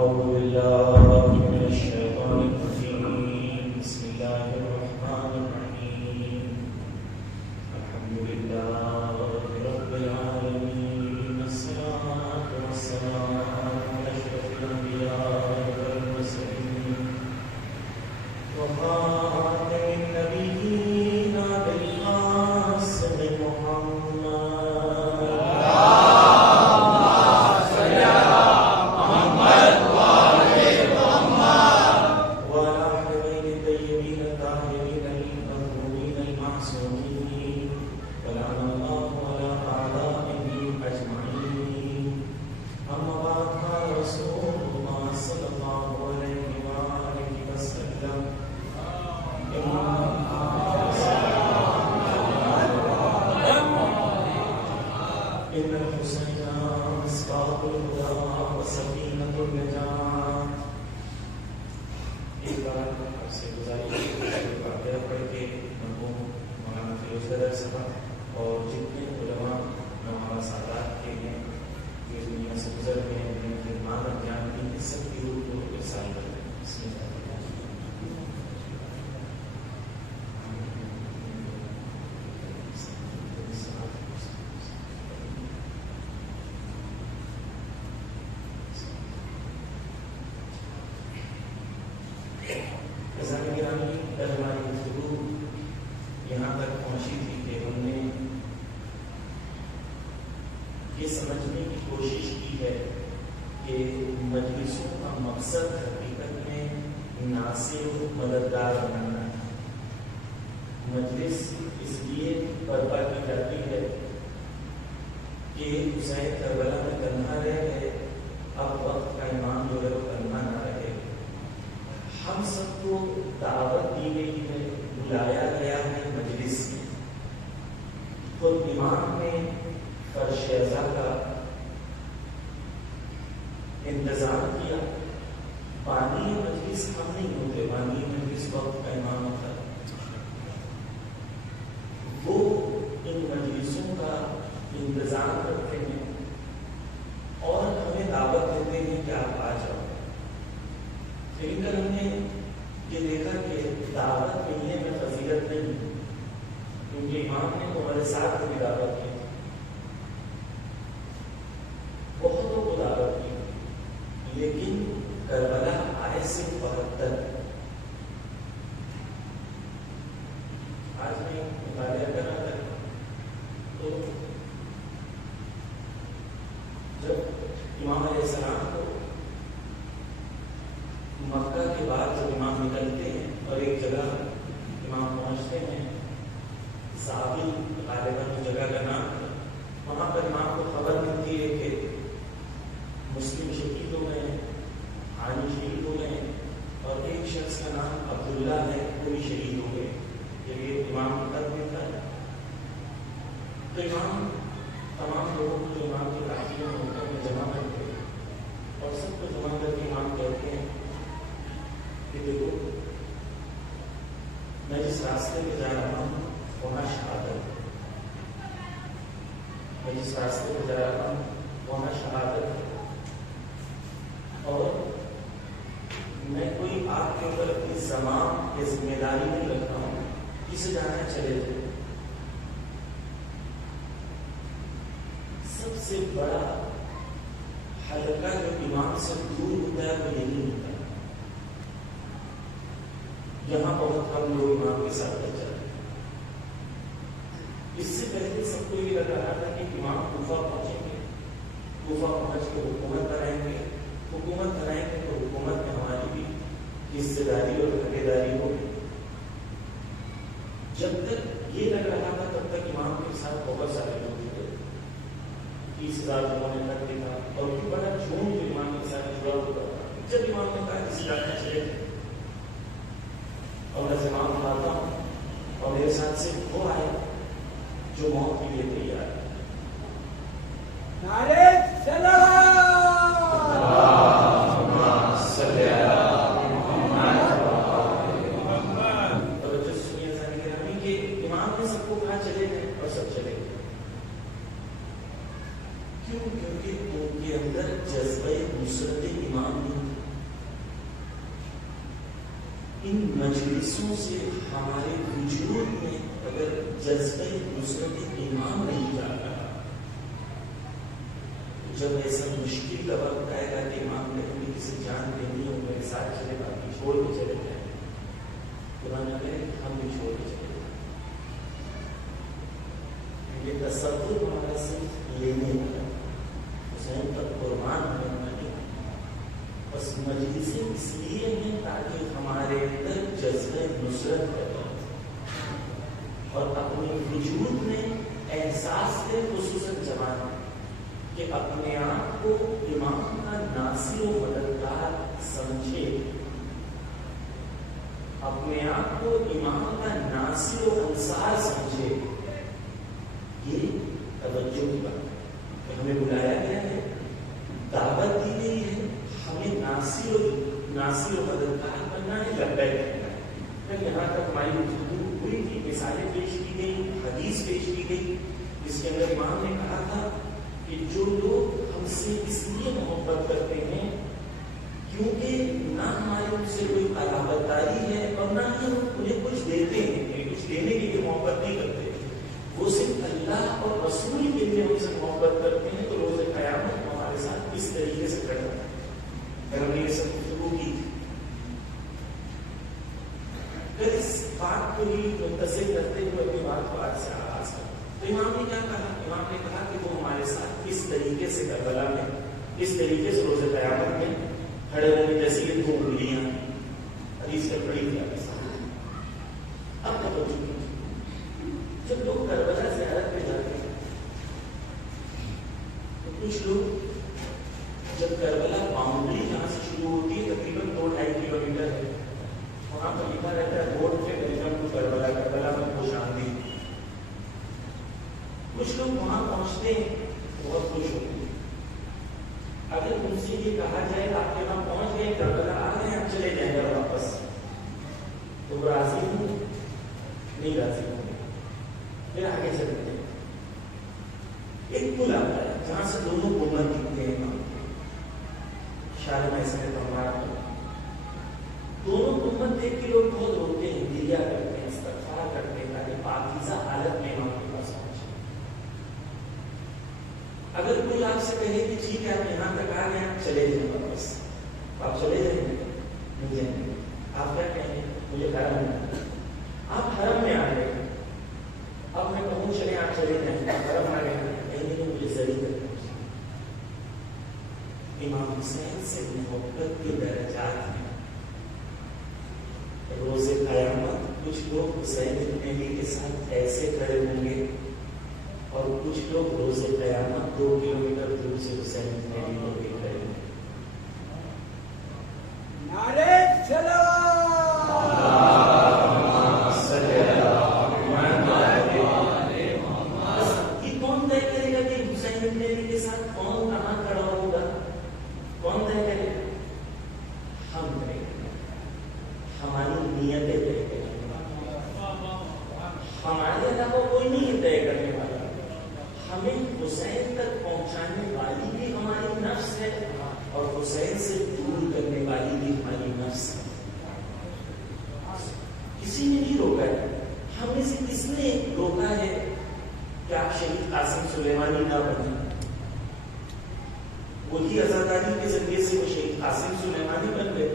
أعوذ بالله من الشيطان الرجيم بسم الله الرحمن الرحيم الحمد لله رب العالمين الصلاة والسلام على أشرف الأنبياء والمرسلين وخاتم النبيين بالقاسم محمد اور جتنے علماء ہمارا سادات کے ہیں جو دنیا سے گزر گئے ہیں خدمات انجام دی سب کی روح کو ارسال کرتے ہیں. ہماری گفتگو یہاں تک پہنچی تھی کہ ہم نے یہ سمجھنے کی کوشش کی ہے کہ مجلسوں کا مقصد حقیقت میں نہ صرف مددگار بنانا ہے. مجلس اس لیے برپا کی جاتی ہے کہ حسین کربلا میں تنہا رہ گئے، اب وقت کا امام جو ہے وہ تنہا نہ رہے. ہم سب کو دعوت دی گئی ہے، بلایا گیا ہے مجلس میں. خود امام نے فرش ازا کا انتظام کیا. بانی مجلس ہم نہیں ہوتے، بانی مجلس وقت کا امام ہوتا ہے. وہ ان مجلسوں کا انتظام کرتے ہیں اور ہمیں دعوت دیتے ہیں کہ آپ آ جاؤ. لیکن ہم نے یہ دیکھا کہ دعوت ملنے میں فضیلت نہیں، کیونکہ امام نے ہمارے ساتھ بھی دعوت کی، بہتوں کو دعوت کی، لیکن کربلا آئے سے 72. آج میں مطالعہ کر رہا تھا تو جب امام علیہ السلام کو مکہ کے بعد جب امام نکلتے ہیں اور ایک جگہ امام پہنچتے ہیں، زابل غالباً جگہ کا نام ہے، وہاں پر امام کو خبر ملتی ہے کہ مسلم شہید ہو گئے ہیں، حانی شہید ہو گئے ہیں، اور ایک شخص کا نام عبداللہ ہے، وہ بھی شہید ہو گئے. یہ امام کو تب ملتا ہے. تو امام تمام لوگوں کو جو امام کے قافلے میں ہوتے ہیں جمع کرتے ہیں اور سب کو جمع کر کے امام کہتے ہیں کہ دیکھو میں جس راستے پہ جا رہا ہوں وہاں شہادت ہے. میں جس راستے پہ جا رہا ہوں وہاں شہادت ہے، اور میں کوئی آپ کے اوپر اپنی زمان یا ذمہ داری نہیں رکھتا ہوں، کسے جانا چلے جائے. سب سے بڑا حلقہ جو امام سے دور ہوتا ہے وہ یہی ہوتا ہے. یہاں بہت کم لوگ امام کے ساتھ رہ جاتے ہیں. اس سے پہلے سب کو یہ لگ رہا تھا کہ امام کوفہ پہنچیں گے، کوفہ پہنچ کے حکومت بنائیں گے، حکومت بنائیں گے تو حکومت میں ہماری بھی حصے داری اور حقے داری ہوگی. جب تک یہ لگ رہا تھا تب تک امام کے ساتھ بہت سارے لوگ تھے. 30,000 لوگوں نے تک دیکھا، اور بھی بڑا جھوم جو امام کے ساتھ جڑا ہوتا تھا. جب امام نے کہا کسی جانا چاہیے اور میں زمان اٹھاتا ہوں اور میرے ساتھ سے وہ آئے جو موت کے لیے تیار ہے. نعرہ سلام کیوں؟ کیونکہ ان کے اندر جذبہ نصرت امام نہیں. ان مجلسوں سے ہمارے وجود میں اگر جذبہ نصرت ایمان نہیں جا رہا، جب ایسا مشکل کا وقت آئے گا کہ امام کہیں گے کسی جان دینی ہو میرے ساتھ چلے گا، چھوڑ کے چلے جائیں، قرآن کہے ہم بھی چھوڑ کے چلے جائیں۔ یہ تصور ہمارا صرف لینے والا، حسین تک قربان ہونے والی، بس مجلسیں اس لیے ہیں تاکہ ہمارے اندر جذبہ نصرت پیدا ہو اور اپنے وجود میں احساس ہے، خصوصاً جوان کہ اپنے آپ کو امام کا ناصر و مددگار سمجھے، اپنے آپ کو امام کا ناصر و انصار سمجھے۔ یہ توجہ کی بات ہے کہ ہمیں بلایا گیا ہے، دعوت دی گئی ہے، ہمیں ناصر و مددگار بننا ہے، لبیک کرنا ہے۔ پھر یہاں تک ہماری گفتگو ہوئی تھی، مثالیں پیش کی گئی، حدیث پیش کی گئی، جس کے اندر امام نے کہا تھا کہ جو لوگ ہم سے اس لیے محبت کرتے ہیں کیونکہ نہ ہمارے ان سے کوئی قرابت داری ہے اور نہ ہی ہم انہیں کچھ دیتے ہیں، کچھ دینے کے لیے محبت نہیں کرتے، وہ صرف اللہ اور رسول کے لیے ہم سے محبت کرتے ہیں، تو روز قیامت ہمارے ساتھ اس طریقے سے کھڑا ہے۔ پھر ہم نے یہ سب گفتگو کی، پھر اس بات کو ہی متصل کرتے ہوئے اپنی بات کو آج سے آغاز کرتے۔ تو امام نے کیا کہا؟ امام نے کہا کہ وہ ہمارے ساتھ اس طریقے سے کربلا میں، اس طریقے سے روز قیامت میں کھڑے ہوں گے جیسے یہ دو انگلیاں حدیث کا پڑھی تھی آپ کے سامنے۔ اب توجہ کیجیے، جب لوگ کربلا زیارت پہ جاتے ہیں تو کچھ لوگ جب کربلا باؤنڈری جہاں سے شروع ہوتی ہے تقریباً 2-2.5 کلومیٹر ہے، وہاں پر لکھا رہتا ہے روڈ پہ ویلکم ٹو کربلا، کربلا میں خوش آمدید۔ کچھ لوگ وہاں پہنچتے ہیں بہت خوش ہوتے ہیں، اگر ان سے یہ کہا جائے کہ آپ کے وہاں پہنچ گئے، کربلا آ گئے، آپ چلے جائیں گے واپس، تو وہ راضی ہوں نہیں راضی ہوں گے، پھر آگے چلتے ہیں۔ ایک پل آتا ہے جہاں سے دونوں گنبد دکھتے ہیں، شاید میں ہمارا دونوں گنبد دیکھ کے لوگ بہت روتے ہیں، گریہ کرتے ہیں، استغفار کرتے ہیں تاکہ پاکیزہ حالت میں امام کے پاس پہنچے۔ اگر کوئی آپ سے کہے کہ ٹھیک ہے آپ یہاں تک آ گئے، آپ چلے جائیں واپس، آپ چلے جائیں گے؟ نہیں جائیں گے۔ آپ کیا کہیں گے؟ مجھے حرم میں، آپ حرم میں آ گئے، اب میں کہوں چلے آپ چلے جائیں، حرم آ گئے، کہیں گے مجھے ضرور کرنا۔ امام حسین سے محبت کے درجات ہیں۔ روز قیامت کچھ لوگ حسین ابن علی کے ساتھ ایسے کھڑے ہوں گے اور کچھ لوگ روز قیامت 2 کلومیٹر دور سے حسین ابن علی کو بھی کھڑے ہوں گے۔ نعرہ سلام! یہ کون طے کرے گا کہ حسین ابن علی کے ساتھ کون کہاں کھڑا ہوگا؟ کون طے کرے گا؟ ہم کریں گے، ہماری نیتیں طے کریں گے، ہمارے علاوہ کوئی نہیں طے کرنے والا۔ ہمیں حسین تک پہنچانے والی بھی ہماری نفس ہے اور حسین سے دور کرنے والی بھی ہماری نفس ہے۔ کسی نے نہیں روکا ہے، ہم میں سے کس نے روکا ہے کہ آپ شہید قاسم سلیمانی نہ بنیں؟ وہی عزاداری کے ذریعے سے وہ شہید قاسم سلیمانی بن گئے،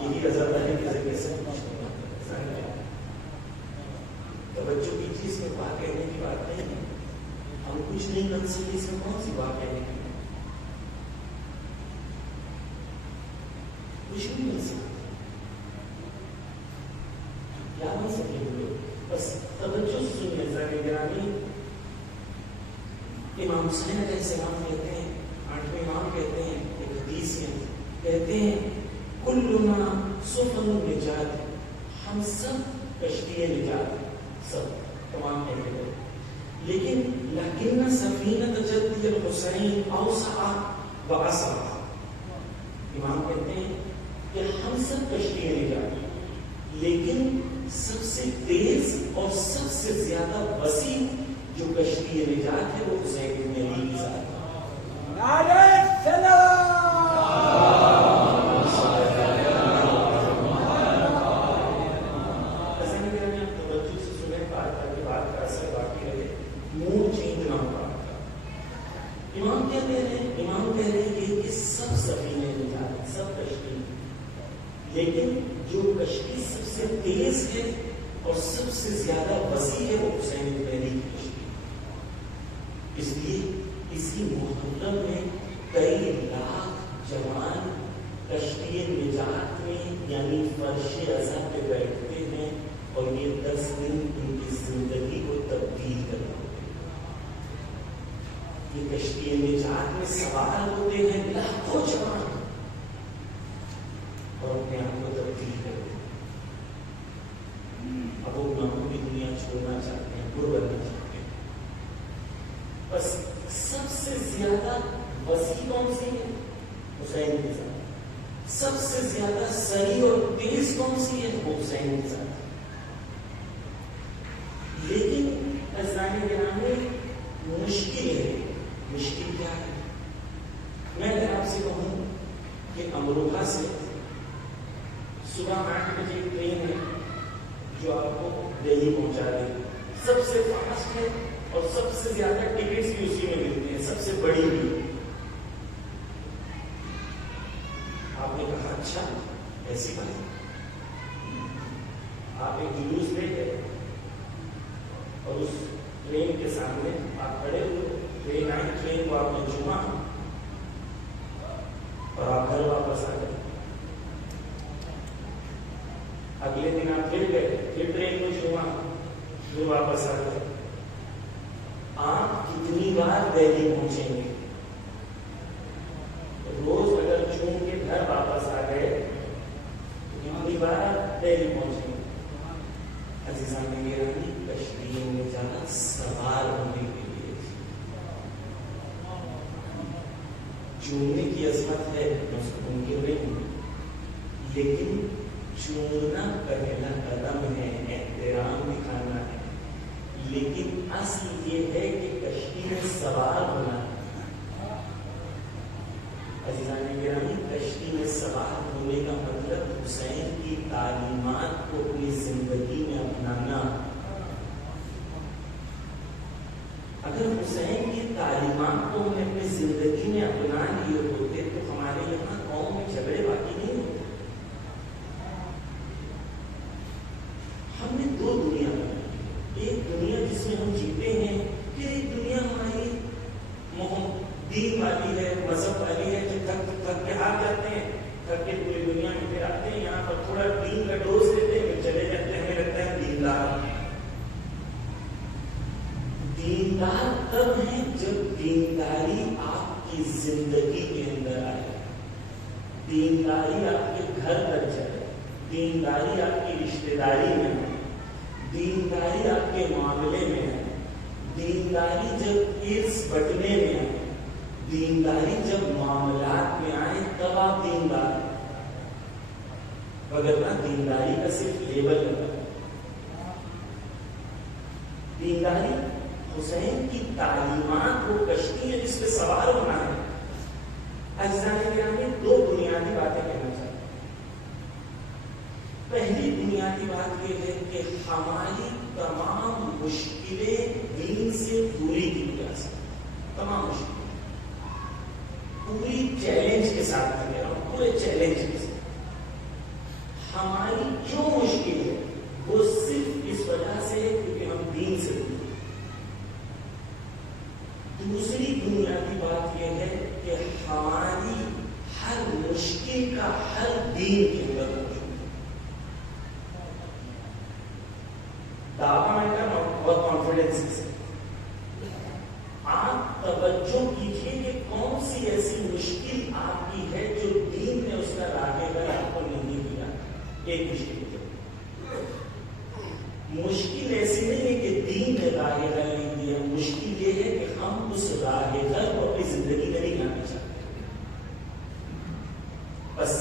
یہی عزاداری کے ذریعے سے توجہ کیجیے، اس میں بات کہنے کی بات نہیں ہے، ہم کچھ نہیں کر سکتے، اس میں کون سی بات کہنے کی؟ کچھ نہیں مل سکتا، کیا بن سکے ہوئے؟ بس توجہ سے سنیے ذرا گرامی۔ امام حسین علیہ السلام کہتے ہیں، 8ویں امام کہتے ہیں ایک حدیث میں، کہتے ہیں کلنا سفن النجات، ہم سب کشتی نجات، سب تمام کہتے ہیں، لیکن سفینۃ جد الحسین اوسع واسع، امام کہتے ہیں کہ ہم سب کشتی نجات، لیکن سب سے تیز اور سب سے زیادہ وسیع جو کشتی نجات ہے وہ حسین بن علی کی ذات ہے۔ نعرہ سلام! لیکن جو کشتی سب سے تیز ہے اور سب سے زیادہ وسیع ہے وہ حسین بن علی کی کشتی. اس لیے اسی محرم میں کئی لاکھ جوان کشتی نجات میں یعنی فرش ازا پہ بیٹھتے ہیں اور یہ 10 دن ان کی زندگی کو تبدیل کرنا ہوتے ہیں. یہ کشتی نجات میں سوار ہوتے ہیں لاکھوں جوان اور اپنے آپ کو تبدیل کرتے ہیں. اب وہ گناہوں کی دنیا چھوڑنا چاہتے ہیں, برا بننا چاہتے ہیں. بس سب سے زیادہ وسیع کون سی ہے؟ حسین کے ساتھ. سب سے زیادہ سری اور تیز کون سی ہے؟ وہ حسین کے ساتھ. لیکن عزیزان گرامی مشکل ہے. مشکل کیا ہے؟ میں اگر آپ سے کہوں کہ امروہہ سے صبح 8 بجے ٹرین ہے جو آپ کو دہلی پہنچا دے, سب سے فاسٹ ہے اور سب سے زیادہ ٹکٹس بھی اسی میں ملتے ہیں, سب سے بڑی بھی. آپ نے کہا اچھا ایسی بات. آپ ایک جلوس لے گئے اور اس ٹرین کے سامنے آپ کھڑے ہوئے, ٹرین آئی, ٹرین کو آپ نے چوما اور آپ گھر واپس آ گئے. اگلے دن آپ پھر گئے, پھر ٹرین کو چوما, پھر واپس آ گئے. آپ کتنی بار دہلی پہنچیں گے؟ روز اگر چوم کے گھر واپس آ گئے تو کتنی بار دہلی پہنچیں گے؟ عزیزان گرامی کشتیوں میں جانا سوار ہونے کے لیے چومنے کی عظمت ہے, میں اس کو ممکن نہیں ہوں, لیکن چومنا پہلا قدم ہے, احترام دکھانا ہے. لیکن اصل یہ ہے کہ کشتی میں سوار ہونا ہے. عزیزان گرامی کشتی میں سوار ہونے کا مطلب حسین کی تعلیمات کو اپنی زندگی میں اپنانا. اگر حسین کی تعلیمات کو ہم نے اپنی زندگی میں اپنا لیے ہوتے تو ہمارے یہاں قوم میں جھگڑے باقی نہیں ہوتے. ہم نے 2 دنیا بنائی, ایک دنیا جس میں ہم جیتے ہیں, پھر ایک دنیا ہماری دین والی ہے, مذہب والی ہے, جو تھک کے ہار جاتے ہیں, تھک کے پوری دنیا میں پھر آتے ہیں, یہاں پر تھوڑا دین کا ڈوز لیتے ہیں, پھر چلے جاتے ہیں, ہمیں لگتا ہے دیندار. دیندار تب ہے جب دینداری آپ کی زندگی کے اندر آئے, دینداری آپ کے گھر تک جائے, دینداری آپ کی رشتے داری میں ہے, دینداری آپ کے معاملے میں ہے, دینداری جب ارث بٹنے میں ہے, دینداری جب معاملات میں آئے تب آپ دیندار. وگرنہ دینداری کا صرف لیبل لگا. دینداری حسین کی تعلیمات وہ کشتی ہے جس پہ سوار ہونا ہے. عزیزان گرامی 2 بنیادی باتیں کہنا چاہتا ہوں. پہلی بنیادی بات یہ ہے کہ ہماری تمام مشکلیں دین سے دوری کی وجہ سے, تمام مشکلیں پوری چیلنج کے ساتھ کہہ رہا ہوں, پورے چیلنج کے ساتھ. ہماری جو مشکل ہے وہ صرف اس وجہ سے ہے کیونکہ ہم دین سے دور. دوسری بنیادی بات یہ ہے کہ ہماری ہر مشکل کا حل دین کے اندر موجود ہے. دعویٰ میں کر رہا ہوں بہت کانفیڈنس سے. آپ توجہ کیجیے کہ کون سی ایسی مشکل آپ کی ہے جو دین نے اس کا راہ حل آپ کو نہیں دیا. ایک مشکل ہے, مشکل ایسی نہیں ہے کہ دین نے راہ حل نہیں دیا, مشکل یہ ہے کہ ہم اس راہ حل کو اپنی زندگی میں نہیں لانا چاہتے. بس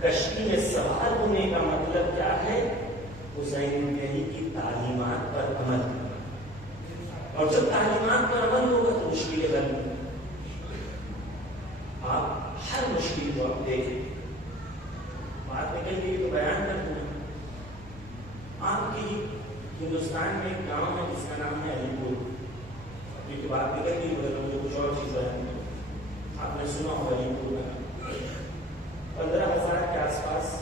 کشتی میں سوار ہونے کا مطلب کیا ہے؟ حسین بن علی کی تعلیمات پر عمل کرنا. اور جب تعلیمات پر عمل ہوگا تو مشکلیں حل ہوں. آپ ہر مشکل کو آپ دیکھیں, بات نکل گئی تو بیان کر دوں. آپ کی ہندوستان میں ایک گاؤں ہے جس کا نام ہے علی پور. کیونکہ بات نکل گئی مجھے کچھ اور چیز بیان کروں. آپ نے سنا ہوگا علی پور کا 15,000 کے آس پاس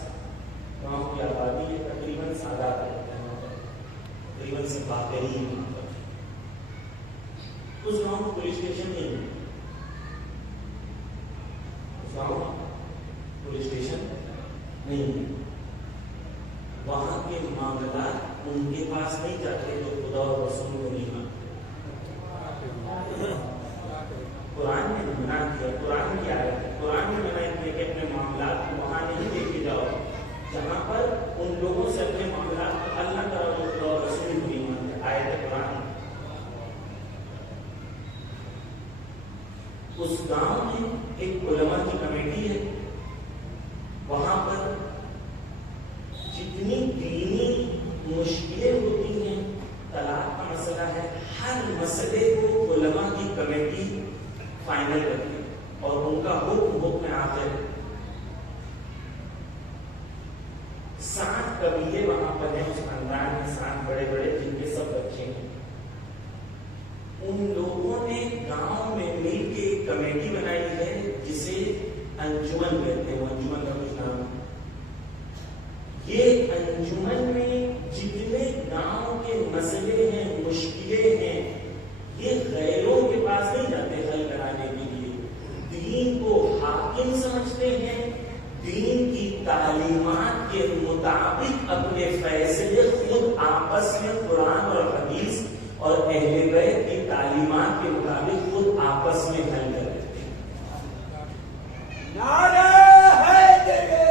وہاں پر جتنی دینی مشکلیں ہوتی ہیں، طلاق کا مسئلہ ہے، ہر مسئلے کو علماء کی کمیٹی فائنل کرتی ہے اور ان کا حکم آخر 7 قبیلے وہاں پر ہیں، اس خاندان میں 7 بڑے بڑے جن کے سب بچے ہیں. ان لوگوں نے گاؤں میں مل کے ایک کمیٹی بنائی ہے جسے انجمن کہتے ہیں. انجمن کا کچھ نام ہے. یہ انجمن میں جتنے گاؤں کے مسئلے ہیں، مشکلیں ہیں، یہ غیروں کے پاس نہیں جاتے حل کرانے کے لیے. دین کو حاکم سمجھتے ہیں، دین کی تعلیمات کے مطابق اپنے فیصلے خود آپس میں قرآن اور حدیث اور اہل بیت کی تعلیمات کے مطابق خود آپس میں حل کر دیتے ہیں. نعرہ حیدری،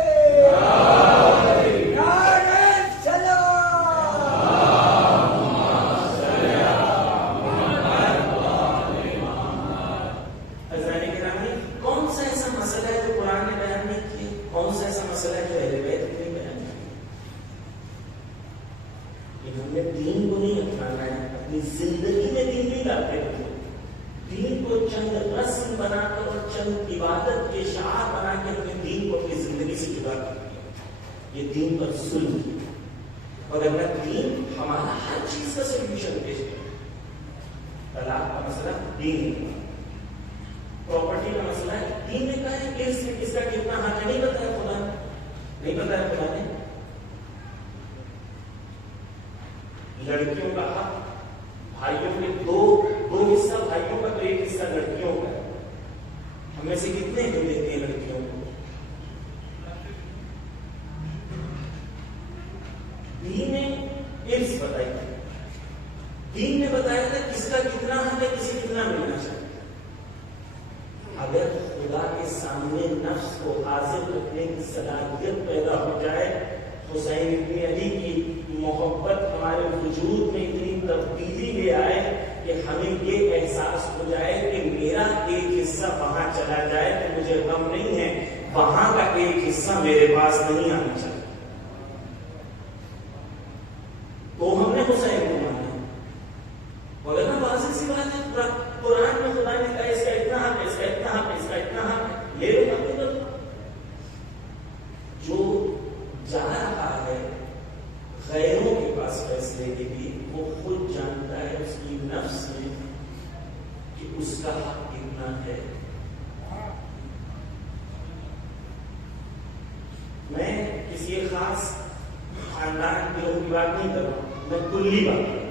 نعرہ سلام. عزیزان گرامی، کون سا ایسا مسئلہ ہے جو قرآن نے بیان نہیں کیا؟ کون سا ایسا مسئلہ ہے جو اہل بیت نے بیان کیا؟ کہ ہم نے دین کو نہیں اپنانا ہے، اپنی زندگی میں دین نہیں لاتے ہیں. دین کو چند رسم بنا کر اور چند عبادت کے شعار بنا کے ہم نے دین کو اپنی زندگی سے جدا کر دیا. یہ دین پر ظلم ہے. اور اگر دین ہمارا ہر چیز کا سولوشن پیش کرے، طلاق کا مسئلہ دین ہے، پراپرٹی کا مسئلہ ہے، دین نے کہا ہے کہ اس میں کس کا کتنا حق ہے. نہیں بتایا خدا نے، نہیں بتایا خدا نے. لڑکیوں کا حق، بھائیوں کے دو حصہ بھائیوں کا، تو ایک حصہ لڑکیوں کا. ہم میں سے کتنے ہم دیتے ہیں لڑکیوں کو؟ دین نے ارث بتائی تھی، دین نے بتایا تھا کس کا کتنا حق ہے، کسی کتنا ملنا چاہیے. اگر خدا کے سامنے نفس کو حاضر رکھنے کی صلاحیت پیدا ہو جائے، حسین ابن علی کی محبت ہمارے وجود میں اتنی تبدیلی لے آئے کہ ہمیں یہ احساس ہو جائے کہ میرا ایک حصہ وہاں چلا جائے تو مجھے غم نہیں ہے، وہاں کا ایک حصہ میرے پاس نہیں آنا چاہیے، تو ہم نے حسین کو مانا. مگر نا واضح سی بات ہے، قرآن میں خدا نے کہا اس کا اتنا حق ہے، اس کا اتنا حق ہے، اس کا اتنا حق ہے. لے لو اپنے طرف. جو جا رہا ہے غیروں کے پاس فیصلے کے لیے، وہ خود جانتا ہے اس کی نفس میں کہ اس کا حق کتنا ہے. میں کسی خاص خاندان کے لوگوں کی بات نہیں کر رہا ہوں، میں کلی بات کر رہا ہوں.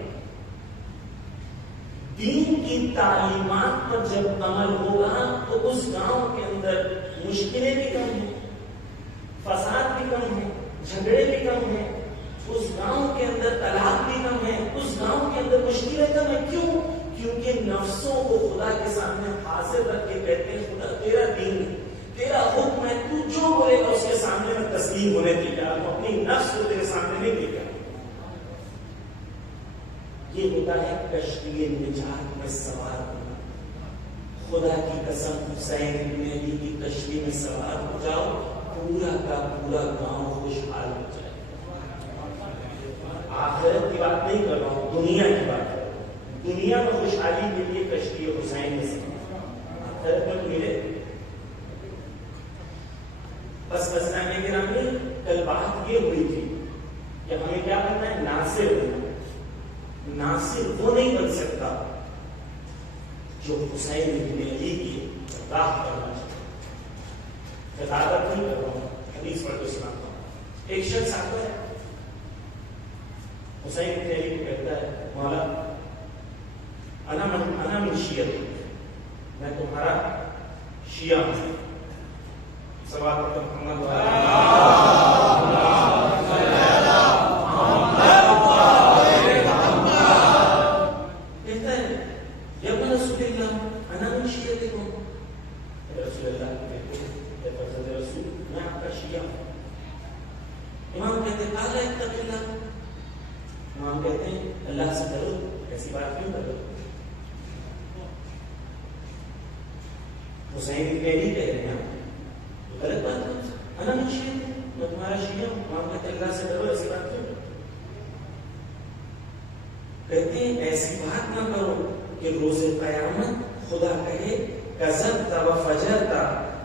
دین کی تعلیمات پر جب عمل ہوگا تو اس گاؤں کے اندر مشکلیں بھی کم ہیں، فساد بھی کم ہے، جھگڑے بھی کم ہیں، اس گاؤں کے اندر طلاق بھی کم ہے، اس گاؤں کے اندر مشکلیں کم ہیں. کیوں؟ کیونکہ نفسوں کو خدا کے سامنے حاضر رکھ کے کہتے ہیں خدا تیرا دین ہے، تیرا حکم ہے، تو جو بولے گا اس کے سامنے میں تسلیم ہونے تیار ہوں، اپنی نفس کو تیرے سامنے نہیں دے گا. یہ ہوتا ہے کشتی نجات میں سوار ہونا. خدا کی قسم، حسین ابن علی کی کشتی میں سوار ہو جاؤ، پورا کا پورا گاؤں خوشحال ہو جائے. آخرت کی بات نہیں کر رہا ہوں، دنیا کی بات کر رہا ہوں. دنیا میں خوشحالی کے لیے کشتی حسین میں سے آخرت میں ملے. بس بسانے کے نام میں کل بات یہ ہوئی تھی کہ ہمیں کیا بننا ہے؟ ناصر بننا. ناصر وہ نہیں بن سکتا جو حسین ابن علی کی راہ کرنا چاہتا. خطابت نہیں کر رہا ہوں، حدیث پڑھ کے سناتا ہوں. ایک شخص آتا ہے حسین ابن علی کو کہتا ہے مولا انا من شیعہ، میں تمہارا شیعہ ہوں. سوال کرتا محمد امام کہتے ہیں قال اتق اللہ. امام کہتے ہیں اللہ سے ڈرو، ایسی بات کیوں کرو؟ حسین ابن علی کہہ رہے ہیں تو غلط بات ہے. انا نہیں شیعہ میں تمہارا شیعہ ہوں. امام کہتے ہیں اللہ سے ڈرو, ایسی بات کیوں؟ کہتے ہیں ایسی بات نہ کرو کہ روز قیامت خدا کہے کذبت وفجرت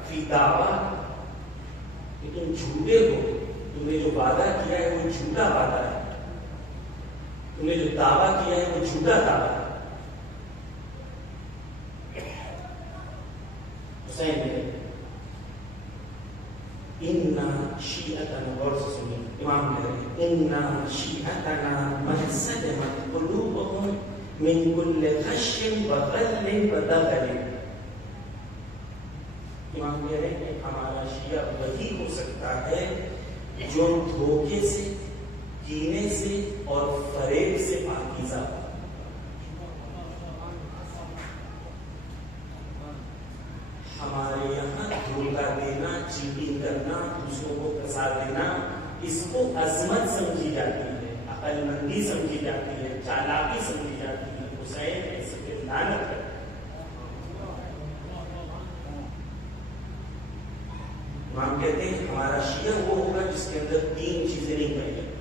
فی دعویٰ, کہ تم جھوٹے ہو, تم نے جو وعدہ کیا ہے وہ جھوٹا وعدہ ہے, تم نے جو دعویٰ کیا ہے وہ جھوٹا دعویٰ ہے. حسین نے اِنَّا شِیعَتَنَا, غور سے سنیے, امام کہہ رہے ہیں اِنَّا شِیعَتَنَا مَنْ سَجَمَتْ قُلُوبَهُمْ مِنْ كُلِّ غَشٍّ وَغَلٍّ وَدَغَلٍ. امام کہہ رہے ہیں کہ ہمارا شیعہ وہی ہو سکتا ہے جو دھوکے سے, کینے سے اور فریب سے پاکیزہ ہو. ہمارے یہاں دھوکہ دینا, چیٹنگ کرنا, دوسروں کو پھنسا دینا, اس کو عظمت سمجھی جاتی ہے, عقل مندی سمجھی جاتی ہے, چالاکی سمجھی جاتی ہے. حسین ایسے پہ لعنت ہے. امام کہتے ہیں ہمارا شیعہ وہ ہوگا جس کے اندر تین چیزیں نہیں پائی جاتی.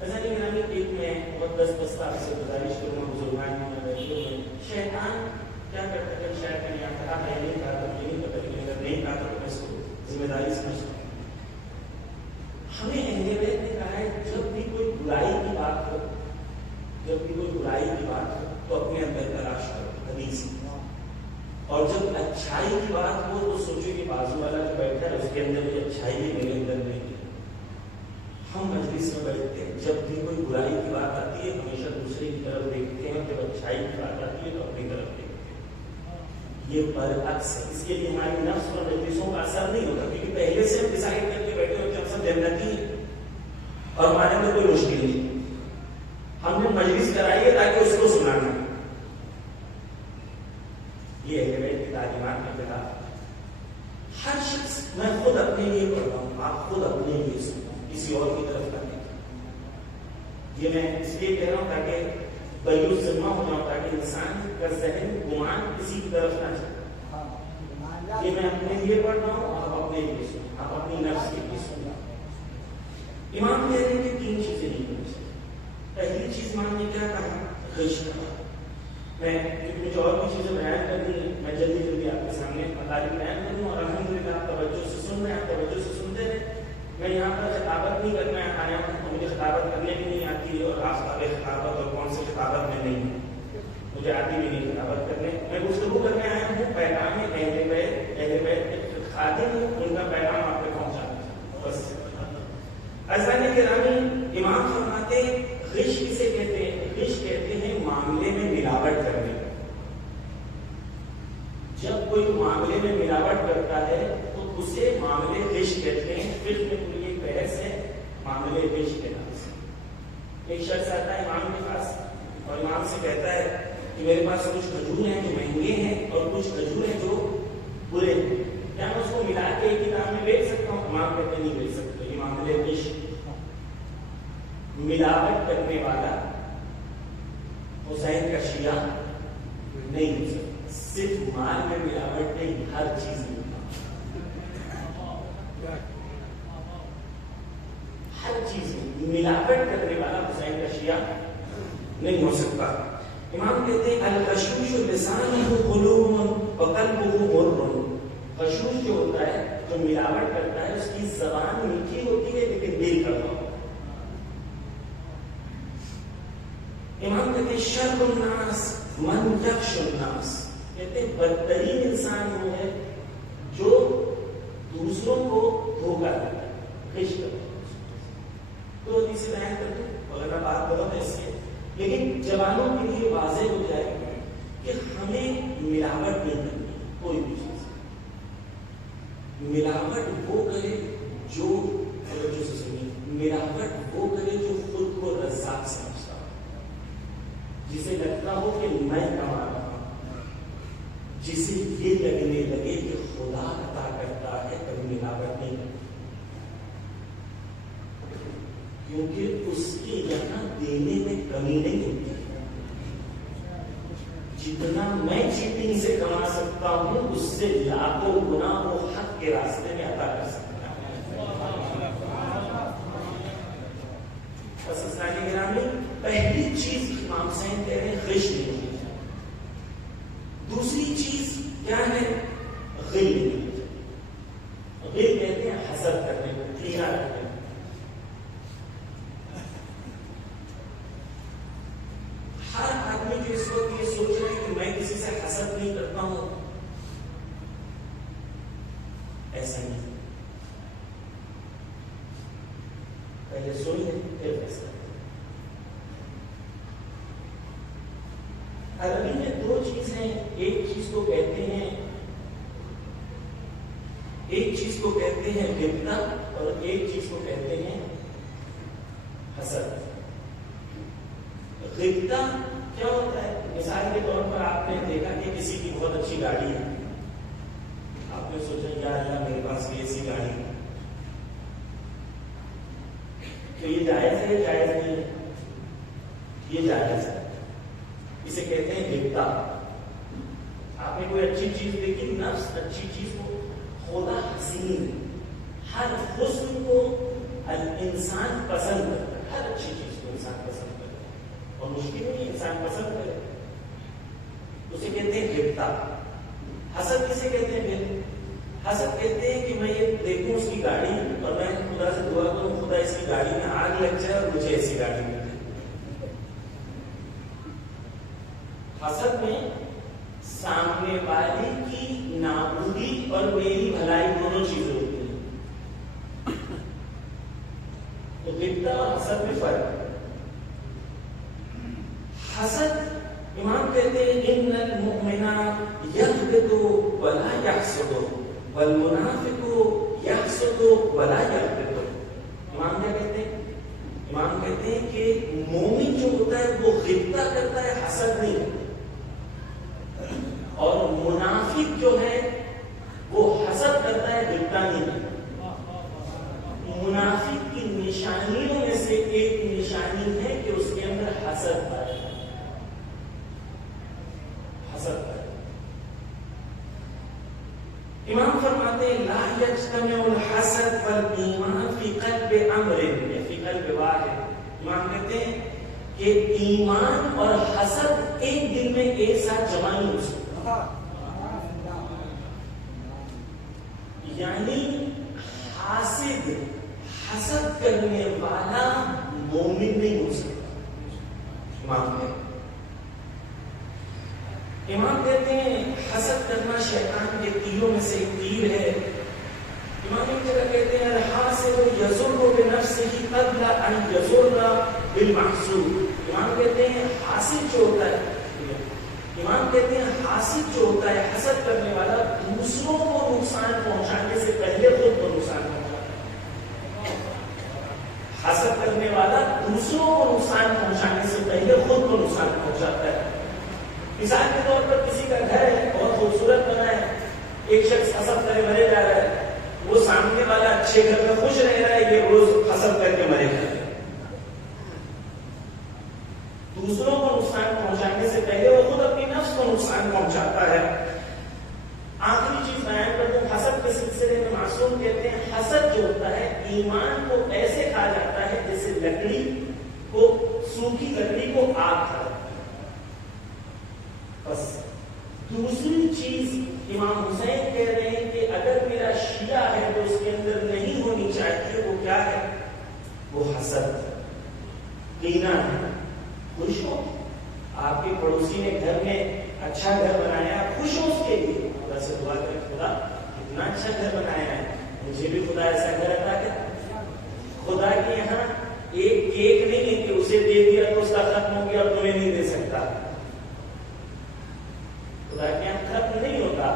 ایسا نہیں میرا ایک میں بہت دست آپ سے گزارش کروں گا, بزرگان میں بیٹھے ہوئے, شیطان کیا کرتا ہے؟ شاید میں نے کہا میں نہیں کہا تھا, مجھے نہیں پتا, لیکن اگر نہیں کہا تو میں اس کو ذمہ داری سمجھتا ہوں. ہمیں اہل بیت نے کہا ہے جب بھی کوئی برائی کی بات ہو, جب بھی کوئی برائی کی بات ہو تو اپنے اندر تلاش کرو, حدیث. اور جب اچھائی کی بات ہو تو سوچو کہ بازو والا جو بیٹھا ہے اس کے اندر کوئی اچھائی ہے, میرے اندر نہیں ہے. ہم مجلس میں بیٹھتے ہیں, جب بھی کوئی برائی کی بات آتی ہے ہمیشہ دوسرے کی طرف دیکھتے ہیں, جب اچھائی کی بات آتی ہے تو اپنی طرف دیکھتے ہیں. یہ برعکس ہے. اس کے لیے ہماری نفس اور مجلسوں کا اثر نہیں ہوتا, کیونکہ پہلے سے ہم ڈیسائڈ کر کے بیٹھے ہوتے ہیں ہم سب جنتی ہیں اور ہمارے اندر کوئی مشکل نہیں. ہم نے مجلس کرائی ہے تاکہ اس کو سنانا. یہ اہل بیت کی تعلیمات کے خلاف ہر شخص, میں خود اپنے لیے پڑھ رہا ہوں, آپ خود اپنے لیے سنو, کسی اور کی طرف کرنے. یہ میں اس لیے کہہ رہا ہوں تاکہ بیوس ذمہ ہو جاؤں, تاکہ انسان کا ذہن گمان کسی کی طرف نہ جائے. یہ میں اپنے لیے پڑھ رہا ہوں, آپ اپنے لیے سنو, آپ اپنی نفس کے لیے سنو. امام کہہ رہے ہیں کہ تین چیزیں نہیں ہونی چاہیے. پہلی چیز امام نے کیا کہا؟ غش کہا. میں کیونکہ مجھے اور بھی چیزیں بیان کرنی ہے, میں جلدی آپ کے سامنے مطالب بیان کروں, اور الحمدللہ آپ توجہ سے سن رہے ہیں, آپ توجہ سے سنتے رہے. میں یہاں پر خطابت نہیں کرنا آیا ہوں, مجھے خطابت کرنے بھی نہیں آتی اور آفتاب خطابت اور کون سی خطابت میں نہیں ہے, مجھے آتی بھی نہیں خطابت کرنے. میں گفتگو کرنے آیا ہوں, پیغام اہل بیت خادم ہوں, ان کا پیغام آپ تک پہنچانا بس. عزیزان گرامی, امام فرماتے غش کسے کہتے ہیں؟ غش کہتے ہیں معاملے میں ملاوٹ کرنے. جب کوئی معاملے میں ملاوٹ کرتا ہے تو اسے معاملے غش کہتے ہیں. پھر میں کوئی ایک بحث ہے معاملے غش کے نام سے. ایک شخص آتا ہے امام کے پاس اور امام سے کہتا ہے کہ میرے پاس کچھ کھجور ہیں جو مہنگے ہیں اور کچھ کھجور ہیں جو برے ہیں, کیا میں اس کو ملا کے ایک کتاب میں بیچ سکتا ہوں؟ امام کہتے نہیں بیچ سکتے. یہ معاملے غش, ملاوٹ کرنے والا حسین کا شیعہ نہیں ہو سکتا. صرف مال میں ملاوٹ نہیں, ہر چیز میں, ہر چیز میں ملاوٹ کرنے والا حسین کا شیعہ نہیں ہو سکتا. امام کہتے ہیں الغشوش لسانہ غلوم وقلبہ مر. غشوش جو ہوتا ہے, جو ملاوٹ کرتا ہے, اس کی زبان میٹھی ہوتی ہے لیکن دل کڑوا. امام کہتے ہیں شر الناس من یخش الناس. کہتے ہیں بدترین انسان وہ ہے جو دوسروں کو دھوکہ دیتا ہے, غش کرتا ہے. تو حدیث بیان کرتے ہیں, اگر بات بہت ایسی ہے لیکن جوانوں کے لیے واضح ہو جائے کہ ہمیں ملاوٹ نہیں کرنی. کوئی بھی چیز ملاوٹ وہ کرے جو ملاوٹ وہ کرے جو خود کو رزاق سمجھتا ہو, جسے لگتا ہو کہ میں کما رہا ہوں, جسے یہ لگنے لگے کہ خدا عطا کرتا ہے, کبھی ملاوٹ نہیں کرتی. کیونکہ اس کے یہاں دینے میں کمی نہیں ہوتی. جتنا میں چیٹنگ سے کما سکتا ہوں اس سے لاکھوں گنا وہ حق کے راستے میں عطا کر سکتا ہے. ہیں حسد کرنے کو، کینہ رکھنے کو. ہر آدمی جو اس وقت یہ سوچ رہے ہیں کہ میں کسی سے حسد نہیں کرتا ہوں، ایسا نہیں. پہلے سنیے پھر فیصلہ. عربی میں دو چیزیں، ایک چیز کو کہتے ہیں غبطہ اور ایک چیز کو کہتے ہیں حسد. غبطہ کیا ہوتا ہے؟ مثال کے طور پر آپ نے دیکھا کہ کسی کی بہت اچھی گاڑی ہے، آپ نے سوچا یا اللہ میرے پاس بھی ایسی گاڑی ہے، تو یہ جائز ہے یا جائز نہیں ہے؟ یہ جائز ہے. اسے کہتے ہیں غبطہ. آپ نے کوئی اچھی چیز دیکھی، نفس اچھی چیز کو، خدا حسین، ہر حسن کو انسان پسند کرتا ہے، ہر اچھی چیز کو انسان پسند کرتا ہے، اور مشکل نہیں انسان پسند کرے. اسے کہتے ہیں غبطہ. حسد کسے کہتے ہیں؟ حسد کہتے ہیں کہ میں یہ دیکھوں اس کی گاڑی اور میں خدا سے دعا کروں خدا اس کی گاڑی میں آگ لگ جائے اور مجھے ایسی گاڑی مل جائے. حسد میں سامنے والی کی نابودی اور میری بھلائی دونوں چیزیں ہوتی ہیں. تو غبطہ اور حسد میں فرق. حسد امام کہتے ہیں ان المؤمن یغبط ولا یحسد والمنافق یحسد ولا یغبط. امام کیا کہتے ہیں؟ امام کہتے ہیں کہ مومن جو ہوتا ہے وہ غبطہ کرتا ہے، حسد نہیں. اور منافق جو ہے وہ حسد کرتا ہے، غبطہ نہیں. منافق کی نشانیوں میں سے ایک نشانی ہے کہ اس کے اندر حسد ہے. امام فرماتے ہیں لا یجتمع الحسد والایمان فی قلب امر فی قلب واحد. امام کہتے ہیں کہ ایمان اور حسد ایک دل میں ایک ساتھ جمع نہیں ہو سکتا. یعنی حاسد، حسد کرنے والا مومن نہیں ہو سکتا. امام کہتے ہیں حسد کرنا شیطان کے تیروں میں سے ایک تیر ہے. امام ایک جگہ کہتے ہیں الحاسد یضر بنفسہ قبل ان یضر بالمحسود. امام کہتے ہیں حاسد جو ہوتا ہے، امام کہتے ہیں حاسد جو ہوتا ہے، حسد کرنے والا، دوسروں کو نقصان پہنچانے سے پہلے خود کو نقصان پہنچاتا ہے. حسد کرنے والا دوسروں کو نقصان پہنچانے سے پہلے خود کو نقصان پہنچاتا ہے. مثال کے طور پر کسی کا گھر ہے، بہت خوبصورت بنا ہے، ایک شخص حسد کرے مرے جا رہا ہے، وہ سامنے والا اچھے گھر میں خوش رہ رہا ہے، یہ روز حسد کر کے مرے گا. دوسروں کو نقصان پہنچانے سے پہلے وہ خود اپنی نفس کو نقصان پہنچاتا ہے. آخری چیز بیان کر دوں، حسد کے سلسلے میں معصوم کہتے ہیں حسد جو ہوتا ہے ایمان کو ایسے کھا جاتا ہے جیسے لکڑی کو، سوکھی لکڑی کو آگ کھا جاتا ہے. بس دوسری چیز امام حسین کہہ رہے ہیں کہ اگر میرا شیعہ ہے تو اس کے اندر نہیں ہونی چاہیے، وہ کیا ہے؟ وہ حسد، کینہ ہے. خوش ہو آپ کے پڑوسی نے گھر میں اچھا گھر بنایا، خوش ہو اس کے لیے، خدا سے دعا کریں خدا اتنا اچھا گھر بنایا ہے، مجھے بھی خدا ایسا گھر عطا کر. خدا کے یہاں ایک کیک نہیں ہے کہ اسے دے دیا تو اس کا ختم ہو گیا اور تمہیں نہیں دے سکتا. خدا کے یہاں ختم نہیں ہوتا،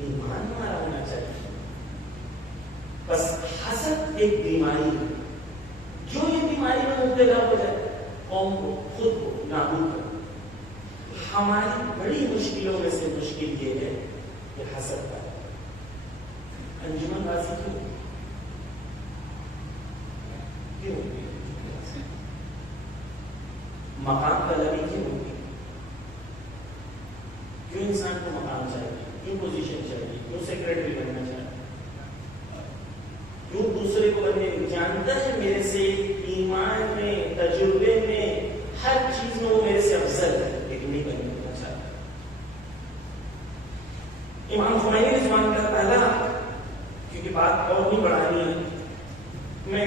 ایمان ہمارا ہونا چاہیے. بس حسد ایک بیماری ہے، جو یہ بیماری میں مبتلا ہو جائے قوم کو، خود کو نابود کر. ہماری بڑی مشکلوں میں سے مشکل یہ ہے کہ حسد کا انجمن بازی کیوں مقام طلبی کیوں ہوتی؟ کیوں انسان کو مقام چاہیے، کیوں پوزیشن چاہیے، کیوں سیکرٹری بننا چاہیے، کیوں دوسرے کو بننے جانتا ہے میرے سے ایمان میں، تجربے میں، ہر چیز میں وہ میرے سے افضل ہے، لیکن نہیں بننا چاہتا. امام خمینی رضوان کا پہلا، کیونکہ بات اور نہیں بڑھانی ہے. میں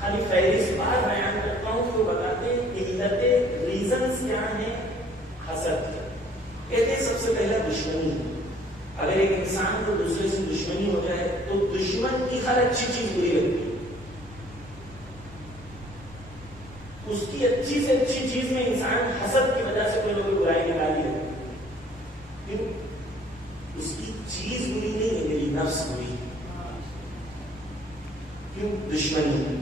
خالی فہرست بار بیان کرتا ہوں تو بتاتے ہیں علتیں ریزنس کیا ہیں حسد کے. کہتے ہیں سب سے پہلا دشمنی. اگر ایک انسان کو دوسرے سے دشمنی ہو جائے تو دشمن کی ہر اچھی چیز بری لگتی ہے. اس کی اچھی سے اچھی چیز میں انسان حسد کی وجہ سے کوئی لوگ برائی نکالی ہے. کیوں؟ اس کی چیز بری نہیں ہے, میری نفس بری. کیوں؟ دشمنی.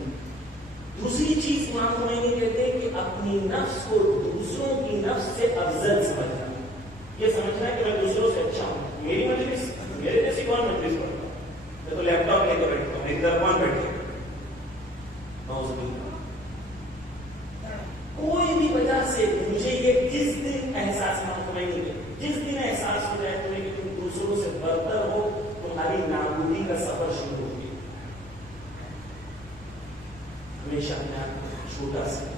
دوسری چیز امام خمینی کہتے ہیں کہ اپنی نفس کو دوسروں کی نفس سے افضل سمجھنا. یہ سمجھنا ہے کہ میں دوسروں سے اچھا ہوں. میری مجلس میرے جیسی کون مجلس پڑھتا ہوں؟ میں تو لیپ ٹاپ لے کے بیٹھتا ہوں, ایک طرف کون بیٹھے. کوئی بھی وجہ سے مجھے یہ جس دن احساس جس دن احساس ہو جائے تمہیں کہ تم دوسروں سے برتر ہو, تمہاری نابودی کا سفر شروع ہو گیا. ہمیشہ اپنے آپ کو چھوٹا سمجھو.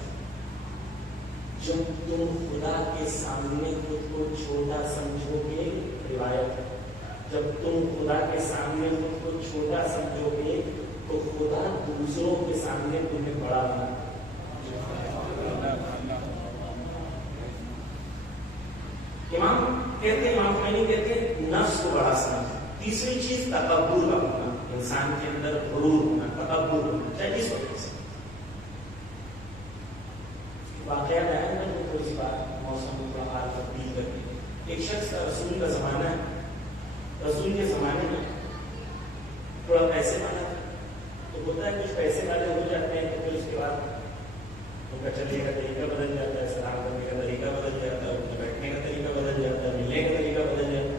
جب تم خدا کے سامنے خود کو چھوٹا سمجھو گے, روایت ہے, جب تم خدا کے سامنے خود کو چھوٹا سمجھو گے تو خدا دوسروں کے سامنے تمہیں بڑا بنا. امام خمینی کہتے ہیں نفس کو بڑا سمجھنا. تیسری چیز تکبر کا ہونا, انسان کے اندر غرور ہونا, تکبر ہونا, چاہے جس وجہ سے. واقعہ بیان کر دوں تھوڑی سی بات, موسم کا حال تبدیل کر کے. ایک شخص کا رسول کا زمانہ ہے. رسول کے زمانے میں تھوڑا پیسے والا تھا, تو ہوتا ہے کچھ پیسے والے ہو جاتے ہیں تو پھر اس کے بعد ان کا چلنے کا طریقہ بدل جاتا ہے, سلام کرنے کا طریقہ بدل جاتا ہے, ان کے بیٹھنے کا طریقہ بدل جاتا ہے, ملنے کا طریقہ بدل جاتا ہے.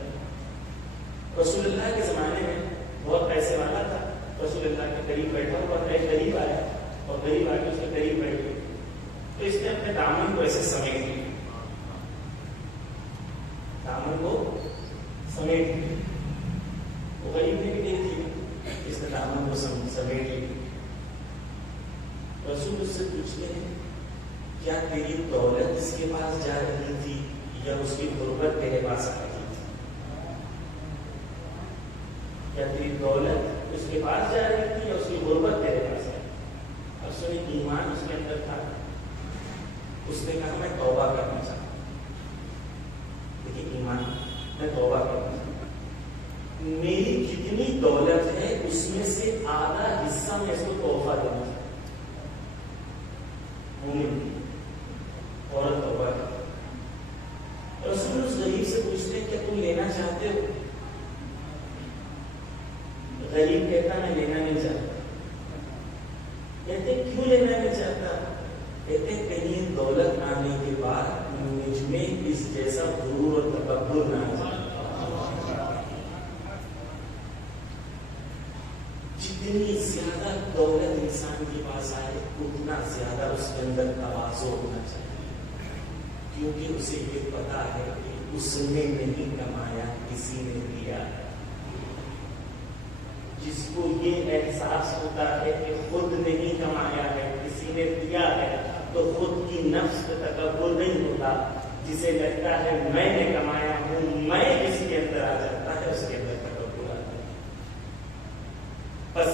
رسول اللہ کے زمانے میں بہت پیسے والا تھا. رسول اللہ کے قریب بیٹھا ہوا تھا, ایک غریب آیا اور غریب آ کے اس کے قریب بیٹھ گئے. تو اس نے اپنے دامن کو ایسے سمیٹ لیا, دامن کو سمیٹ لیا. وہ غریب نے بھی دیکھ لیا, اس نے دامن کو سمیٹ لیا. رسول اس سے پوچھتے ہیں کیا تیری دولت اس کے پاس جا رہی تھی یا اس کی غربت تیرے پاس آ رہی تھی؟ کیا تیری دولت اس کے پاس جا رہی تھی یا اس کی غربت تیرے پاس آ رہی تھی؟ اور سنی ایمان اس کے اندر تھا. اس نے کہا میں توبہ کرنا چاہتا ہوں. لیکن ایمان, میں توبہ کرنا چاہتا ہوں. میری جتنی دولت ہے اس میں سے آدھا حصہ میں اس کو تحفہ دینا چاہتا ہوں. عورت توبہ کرتی. رسول اس غریب سے پوچھتے ہیں کیا تم لینا چاہتے ہو؟ غریب کہتا میں لینا نہیں چاہتا. کہتے کیوں لینا نہیں چاہتا؟ کہتے کہیں دولت آنے کے بعد مجھ میں اس جیسا غرور اور تکبر نہ آ جائے. جتنی زیادہ دولت انسان کے پاس آئے اتنا زیادہ اس کے اندر تواضع ہونا چاہیے, کیونکہ اسے یہ پتا ہے کہ اس نے نہیں کمایا, کسی نے دیا. جس کو یہ احساس ہوتا ہے کہ خود نہیں کمایا ہے, کسی نے دیا ہے, تو خود کی نفس کا تکبر نہیں ہوتا. جسے لگتا ہے میں نے کمایا ہوں, میں کسی کے اندر آ جاتا ہے, اس کے اندر تکبر آتا ہے. بس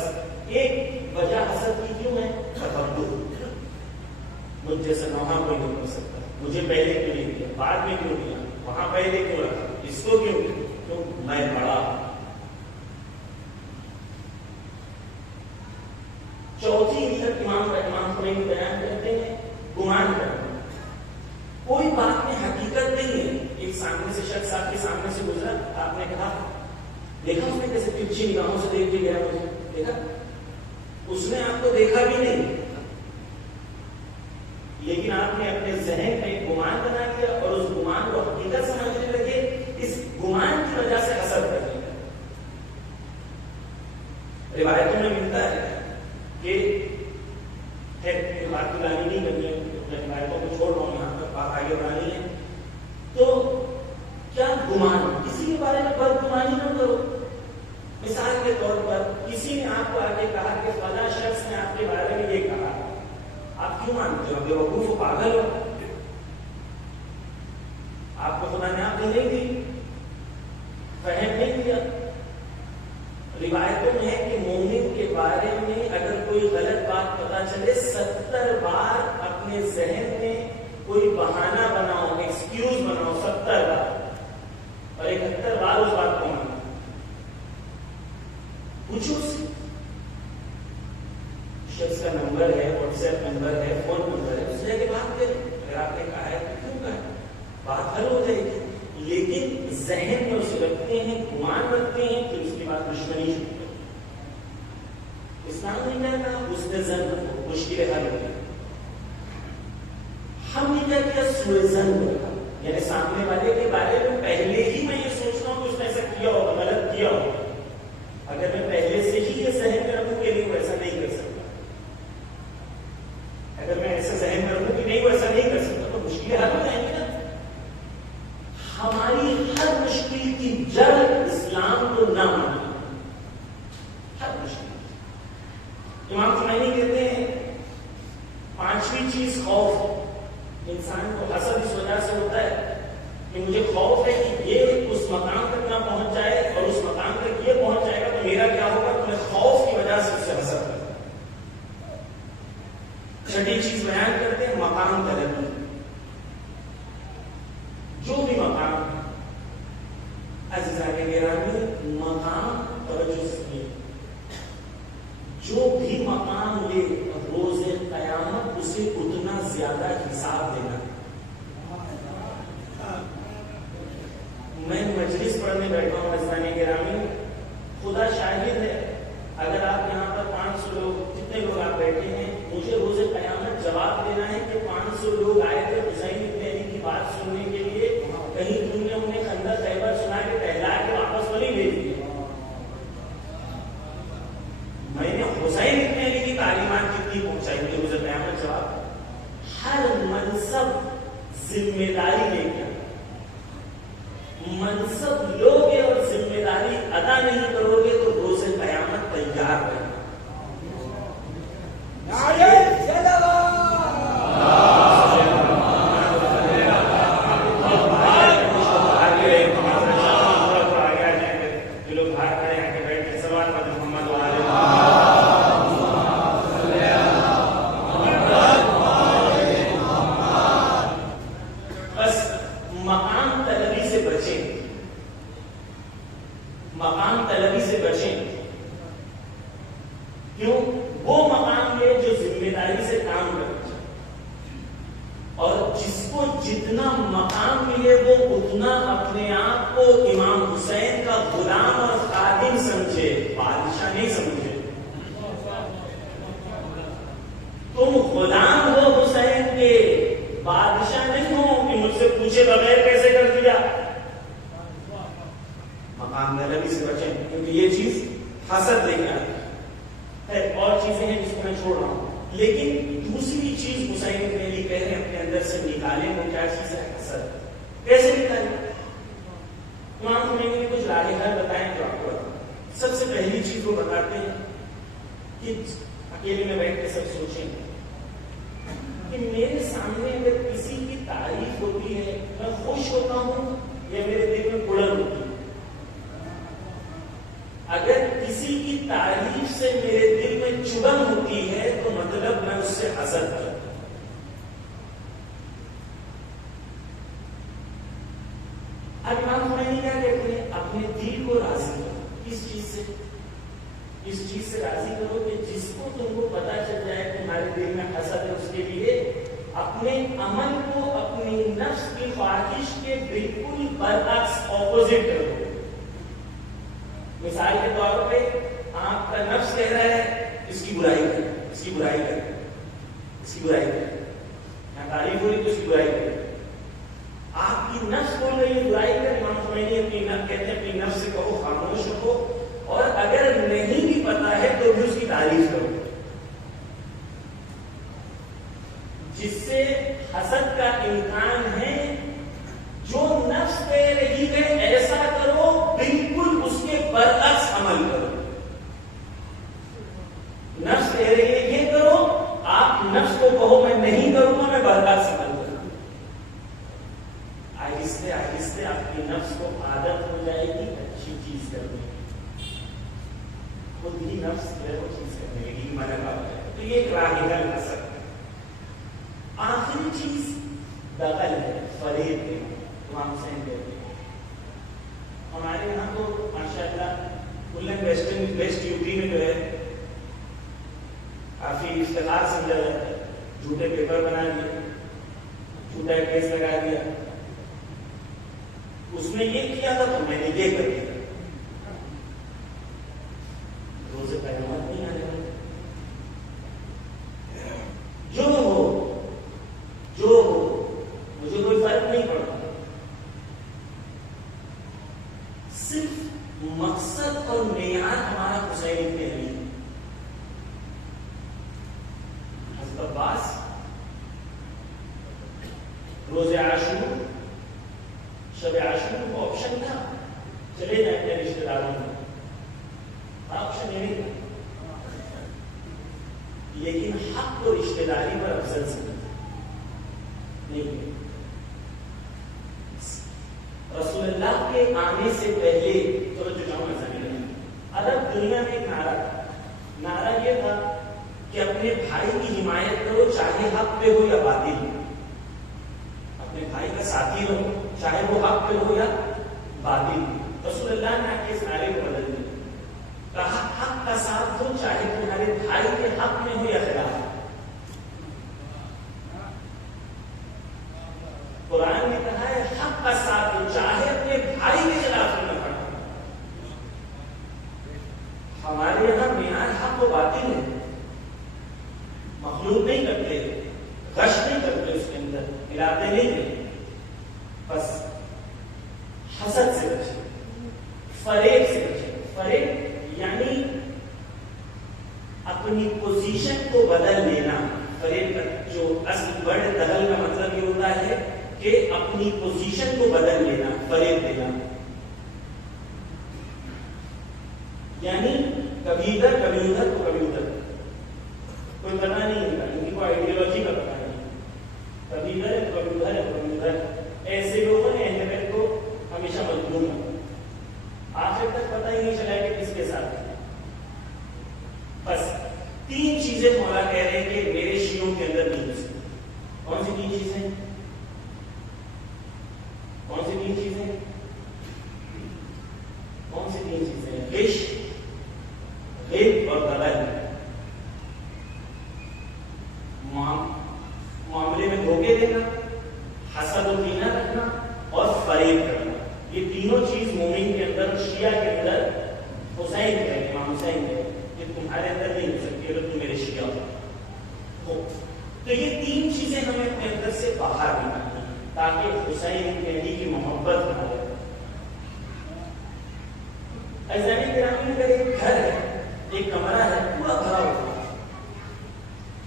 ایک وجہ حسد کی کیوں ہے؟ تکبر. مجھ جیسا وہاں کوئی نہیں کر سکتا, مجھے پہلے کیوں نہیں دیا, بعد میں کیوں دیا, وہاں پہلے کیوں رکھا, اس کو کیوں, کیوں میں بڑا ہوں. چوتھی علت امام خمینی بیان کرتے ہیں گمان کرنا. کوئی بات میں حقیقت نہیں ہے. ایک سامنے سے شخص آپ کے سامنے سے گزرا, آپ نے کہا دیکھا اس نے کیسے ترچھی نگاہوں سے دیکھ کے گیا, مجھے دیکھا. اس نے آپ کو دیکھا بھی نہیں, لیکن آپ نے اپنے ذہن میں ایک گمان بنا لیا اور اس گمان کو حقیقت سمجھنے لگے. اس گمان کی وجہ سے حسد کرنے لگے. روایتوں میں ملتا ہے کہ بات کی لانی نہیں کرنی ہے, میں روایتوں کو چھوڑ رہا ہوں, یہاں پر بات آگے بڑھانی ہے. تو کیا گمان, کسی کے بارے میں بدگمانی نہ کرو. مثال کے طور پر کسی نے آپ کو آگے کہا کہ فلاں شخص نے آپ کے بارے میں یہ کہا, آپ کیوں مانتے ہو؟ بیوقوف ہو, پاگل ہو, آپ کو خدا نے عقل نہیں دی, فہم نہیں دیا. روایتوں میں ہے کہ شخص کا نمبر ہے، واٹس ایپ نمبر ہے، فون نمبر ہے، اس سے کے بات کریں. اگر آپ نے کہا ہے تو کیوں کہا، بات حل ہو جائے گی. لیکن ذہن میں اسے رکھتے ہیں، گمان رکھتے ہیں کہ اس کے بعد دشمنی شروع کر. اسلام نے کیا کہا؟ اس نے زن رکھو، مشکل حل ہو. ہم نے کیا کیا؟ سوء ظن رکھا، یعنی سامنے والے کے بارے میں پہلے ہی میں یہ سوچ رہا ہوں کہ اس نے ایسا کیا ہوگا، غلط کیا ہوگا. اگر میں پہلے سے ہی یہ ذہن میں رکھوں کہ نہیں وہ ایسا نہیں کر سکتا، اگر میں ایسا ذہن میں رکھوں کہ نہیں وہ ایسا نہیں کر سکتا، تو مشکلیں حل ہو جائیں گی نا. ہماری ہر مشکل کی جڑ اسلام کو نہ ماننا، ہر مشکل. امام خمینی کہتے ہیں 5ویں چیز خوف. انسان کو حسد اس وجہ سے ہوتا ہے کہ مجھے خوف ہے کہ یہ اس مقام تک نہ پہنچ جائے، اور اس مقام تک یہ پہنچ جائے گا تو میرا کیا ہوگا. تو میں خوف کی وجہ سے اس سے حسد کرتا. 6ٹھی چیز بیان کرتے ہیں مقام طلبی. جو بھی مقام عزیزان گرامی، مقام توجہ سے، جو بھی مقام لے روز قیامت اسے اتنا زیادہ حساب دینا. میں مجلس پڑھنے بیٹھا ہوں عزیزان گرامی، خدا شاہد ہے، اگر آپ یہاں پر 500 لوگ، جتنے لوگ آپ بیٹھے ہیں، مجھے روز قیامت جواب دینا ہے کہ 500 لوگ آئے تھے حسین ابن علی کی بات سننے کے لیے، کہیں تم نے انہیں خندق خیبر سنا کے ٹہلا کے واپس تو نہیں بھیج دیا. میں نے حسین ابن علی کی تعلیمات کتنی پہنچائی مجھے روز قیامت جواب. ہر منصب ذمہ داری لے کے، منصب لوگے اور ذمہ داری ادا نہیں کرو گے تو روز قیامت تیار رہے. کافی افتخار سمجھا جاتا ہے. جھوٹے پیپر بنا دیے, جھوٹا کیس لگا دیا, اس نے یہ کیا تھا تو میں نے یہ کر دیا. روزے قیامت نہیں آنے والے. جو ہو مجھے کوئی فرق نہیں پڑتا. صرف مقصد اور معیار ہمارا حسین ابن علی. حضرت عباس روز عاشور شب عاشور کو آپشن تھا, چلے جائیں اپنے رشتے داروں میں, آپشن یہ نہیں تھا, لیکن حق کو رشتے داری پر افضل سمجھا نہیں. رسول اللہ کے آنے سے پہلے عرب دنیا میں ایک نعرہ یہ تھا کہ اپنے بھائی کی حمایت کرو چاہے حق پہ ہو یا باطل. اپنے بھائی کا ساتھی رہو چاہے وہ حق پہ ہو یا باطل. رسول اللہ نے آ کے اس نعرے کو بدل دیا, کہا حق کا ساتھ دو چاہے تمہارے بھائی کے حق میں ہو یا خلاف. قرآن نے کہا ہے حق کا ساتھ دو چاہے اپنے بھائی کے خلاف ہونا پڑا. ہمارے یہاں معیار حق و باطل ہے, مخلوط نہیں کرتے, غش نہیں کرتے, اس کے اندر ملاتے نہیں ہیں. بس حسد سے بچے, فریب سے بچے. فریب یعنی اپنی پوزیشن کو بدل لینا. فریب کا جو اصل ورڈ دخل کا مطلب یہ ہوتا ہے کہ اپنی پوزیشن کو بدل لینا, فریب دینا. یعنی کبھی ادھر کبھی ادھر تو کبھی ادھر, کوئی پتہ نہیں ہوتا, ان کی کوئی آئیڈیالوجی کا پتہ نہیں, کبھی ادھر ہے تو کبھی ادھر ہے تو کبھی ادھر. ایسے لوگوں نے اہمیت کو ہمیشہ مظلوم کیا, آخر تک پتہ ہی نہیں چلا کہ کس کے ساتھ ہے. بس 3 چیزیں مولا کہہ رہے ہیں کہ میرے شیعوں کے اندر نہیں ہو سکتی. کون سی 3 چیزیں؟ کون سی 3 چیزیں؟ کون سی 3 چیزیں؟ غش, غیب اور غلط. معاملے میں دھوکے دینا, حسد و کینہ رکھنا اور فریب کرنا. یہ تینوں چیز مومن کے اندر, شیعہ کے اندر, حسین ہے, امام حسین ہے, یہ تمہارے اندر نہیں ہو سکتی اگر تم میرے شیعہ ہو. تو یہ 3 چیزیں ہمیں اپنے اندر سے باہر نکالنی تاکہ حسین ابن علی کی محبت بنا رہے. عزیزان گرامی میں ایک گھر ہے, ایک کمرہ ہے پورا بھرا ہوا.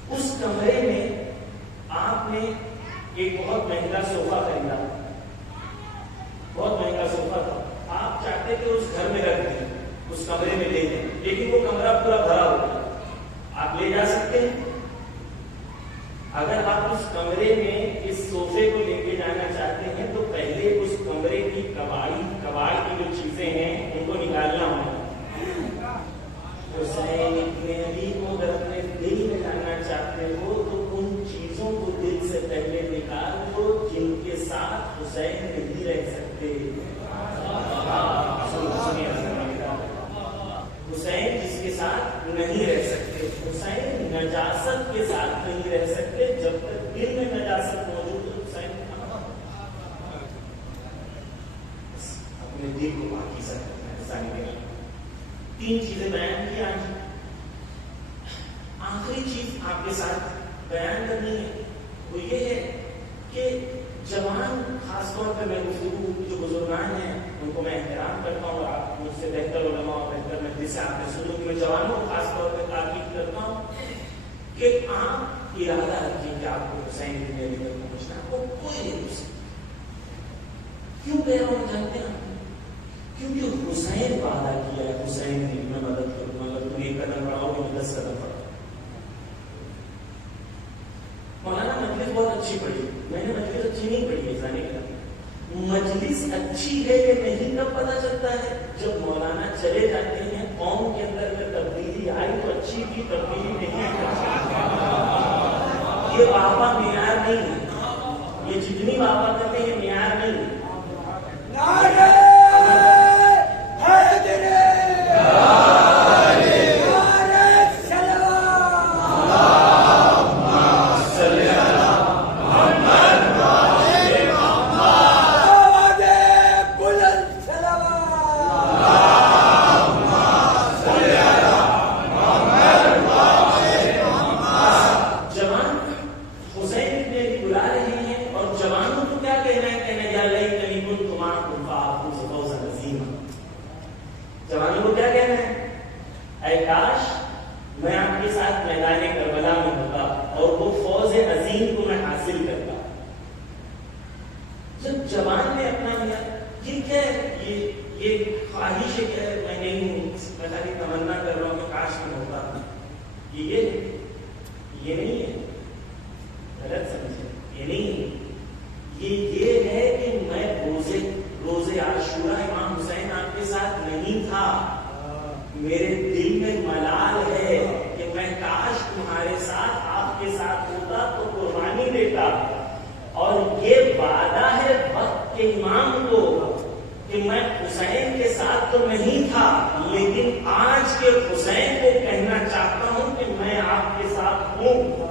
اس کمرے میں آپ نے ایک بہت مہنگا صوفہ خریدا, بہت مہنگا صوفہ تھا. آپ چاہتے کہ اس گھر میں رکھ دیں, اس کمرے میں لے دیں, لیکن وہ کمرہ پورا بھرا ہوا. آپ لے جا سکتے ہیں. اگر آپ اس کمرے میں اس صوفے کو لے کے جانا چاہتے ہیں تو پہلے اس کمرے کی کباڑ کی جو چیزیں ہیں ان کو نکالنا ہوگا. حسین ابن علی کو اگر اپنے دل میں جانا چاہتے ہو تو ان چیزوں کو دل سے پہلے نکال دو جن کے ساتھ حسین نہیں رہ سکتے. حسین جس کے ساتھ نہیں رہ سکتے, حسین نجاست کے ساتھ نہیں رہ سکتے. جب تک دل میں نجاست موجود ہے حسین اپنے دل کو پاکیزہ رکھنا ہے. 3 چیزیں بیان کی آج. آخری چیز آپ کے ساتھ بیان کرنی ہے وہ یہ ہے کہ جوان, خاص طور پہ میں گفتگو جو بزرگان ہیں ان کو میں احترام کرتا ہوں, اور آپ مجھ سے بہتر علماء اور بہتر مجلس سے آپ نے سنوں کہ میں جوانوں کو خاص طور پہ تاکید کرتا ہوں کہ آپ ارادہ رکھیں کہ آپ کو حسین ابن علی تک پہنچنا, آپ کو کوئی نہیں پوچھ سکتا. کیوں کہہ رہا ہوں جانتے ہیں؟ کیونکہ حسین وعدہ کیا ہے, حسین کی میں مدد کروں گا, اگر تم 1 قدم بڑھاؤ گے میں 10 قدم بڑھاؤں. مولانا مجلس بہت اچھی پڑھی, میں نے مجلس اچھی نہیں پڑھی ہے. جانے کا مجلس اچھی ہے یا نہیں کب پتا چلتا ہے؟ جب مولانا چلے جاتے ہیں, قوم کے اندر اگر تبدیلی آئی تو اچھی بھی, تبدیلی نہیں ہے. یہ بابا معیار نہیں ہے, یہ جتنی بابا کرتے ہیں معیار نہیں ہے. میدان کربلا میں ہوتا اور وہ فوز عظیم کو میں حاصل کرتا. جب جوان نے اپنا لیا یہ کیا ہے، یہ خواہش ہے کیا ہے، میں نہیں ہوں، میں خالی تمنا کر رہا ہوں کہ کاش میں ہوتا. یہ نہیں ہے، غلط سمجھے، یہ نہیں ہے. یہ ہے کہ میں روزے عاشورہ امام حسین آپ کے ساتھ نہیں تھا. میرے دل میں ملال ہے کہ میں کاش تمہارے ساتھ آپ کے ساتھ ہوتا تو قربانی دیتا. اور یہ وعدہ ہے وقت کے امام کو کہ میں حسین کے ساتھ تو نہیں تھا لیکن آج کے حسین کو کہنا چاہتا ہوں کہ میں آپ کے ساتھ ہوں.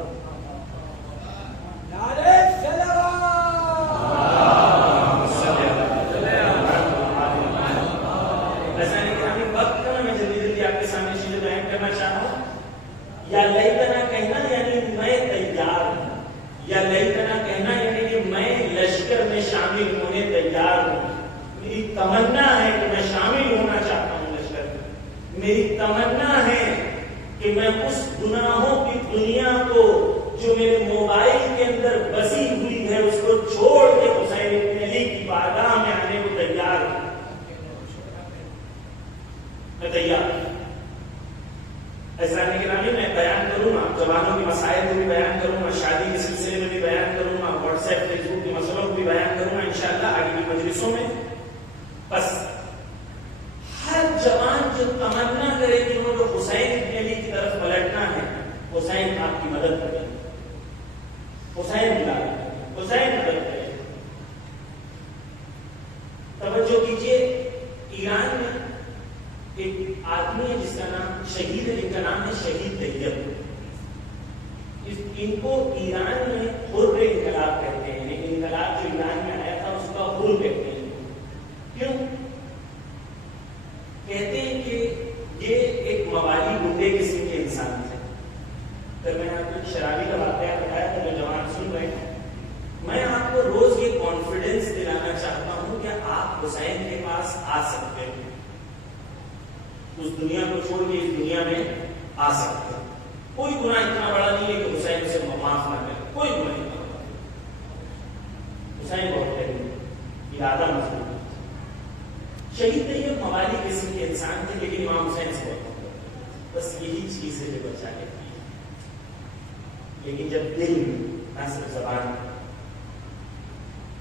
یا لیتنا کہنا یعنی میں تیار ہوں، یا لیتنا کہنا یعنی کہ میں لشکر میں شامل ہونے تیار ہوں. میری تمنا ہے کہ میں شامل ہونا چاہتا ہوں لشکر میں. میری تمنا ہے کہ میں اس گناہوں کی دنیا کو جو میرے موبائل کے اندر بسی ہوئی ہے اس کو چھوڑ کے حسین ابن علی کی بارگاہ میں آنے کو تیار ہوں. میں تیار ہوں. ایسا نہیں کہ میں بیان کروں گا، جوانوں کے مسائل کو بھی بیان کروں گا، شادی کے سلسلے میں بھی بیان کروں گا، واٹس ایپ فیس بک کے مسئلوں کو بھی بیان کروں گا انشاءاللہ آگے کی مجلسوں میں. بس ہر جوان جو تمنا کرے کہ انہوں کو حسین ابن علی کی طرف پلٹنا ہے، حسین آپ کی مدد کرے، حسین ملا، حسین مدد کرے. توجہ کیجیے، ایران میں ایک آدمی ہے جس کا نام شہید ہے، جن کا نام ہے شہید طیب. ان کو ایران میں حر انقلاب کہتے ہیں، لیکن انقلاب جو ایران میں آیا تھا اس کا حر کہتے ہیں. کیوں کہتے ہیں کہ یہ ایک موالی گنڈے قسم کے انسان تھے. پھر میں نے آپ کو ایک شرابی کا واقعہ بتایا تھا جو جوان سن رہے ہیں. میں آپ کو روز یہ کانفیڈنس دلانا چاہتا ہوں کہ آپ حسین کے پاس آ سکتے ہیں، اس دنیا کو چھوڑ کے اس دنیا میں آ سکتے ہیں. کوئی گناہ اتنا بڑا نہیں ہے کہ حسین اسے معاف نہ کرے، کوئی گناہ نہیں. حسین بہت بہترین ارادہ مضبوط. شہید طیب موالی قسم کے انسان تھے لیکن امام حسین سے بہت، بس یہی چیز ہے جو بچا لیتی ہے. لیکن جب دل نہ صرف زبان.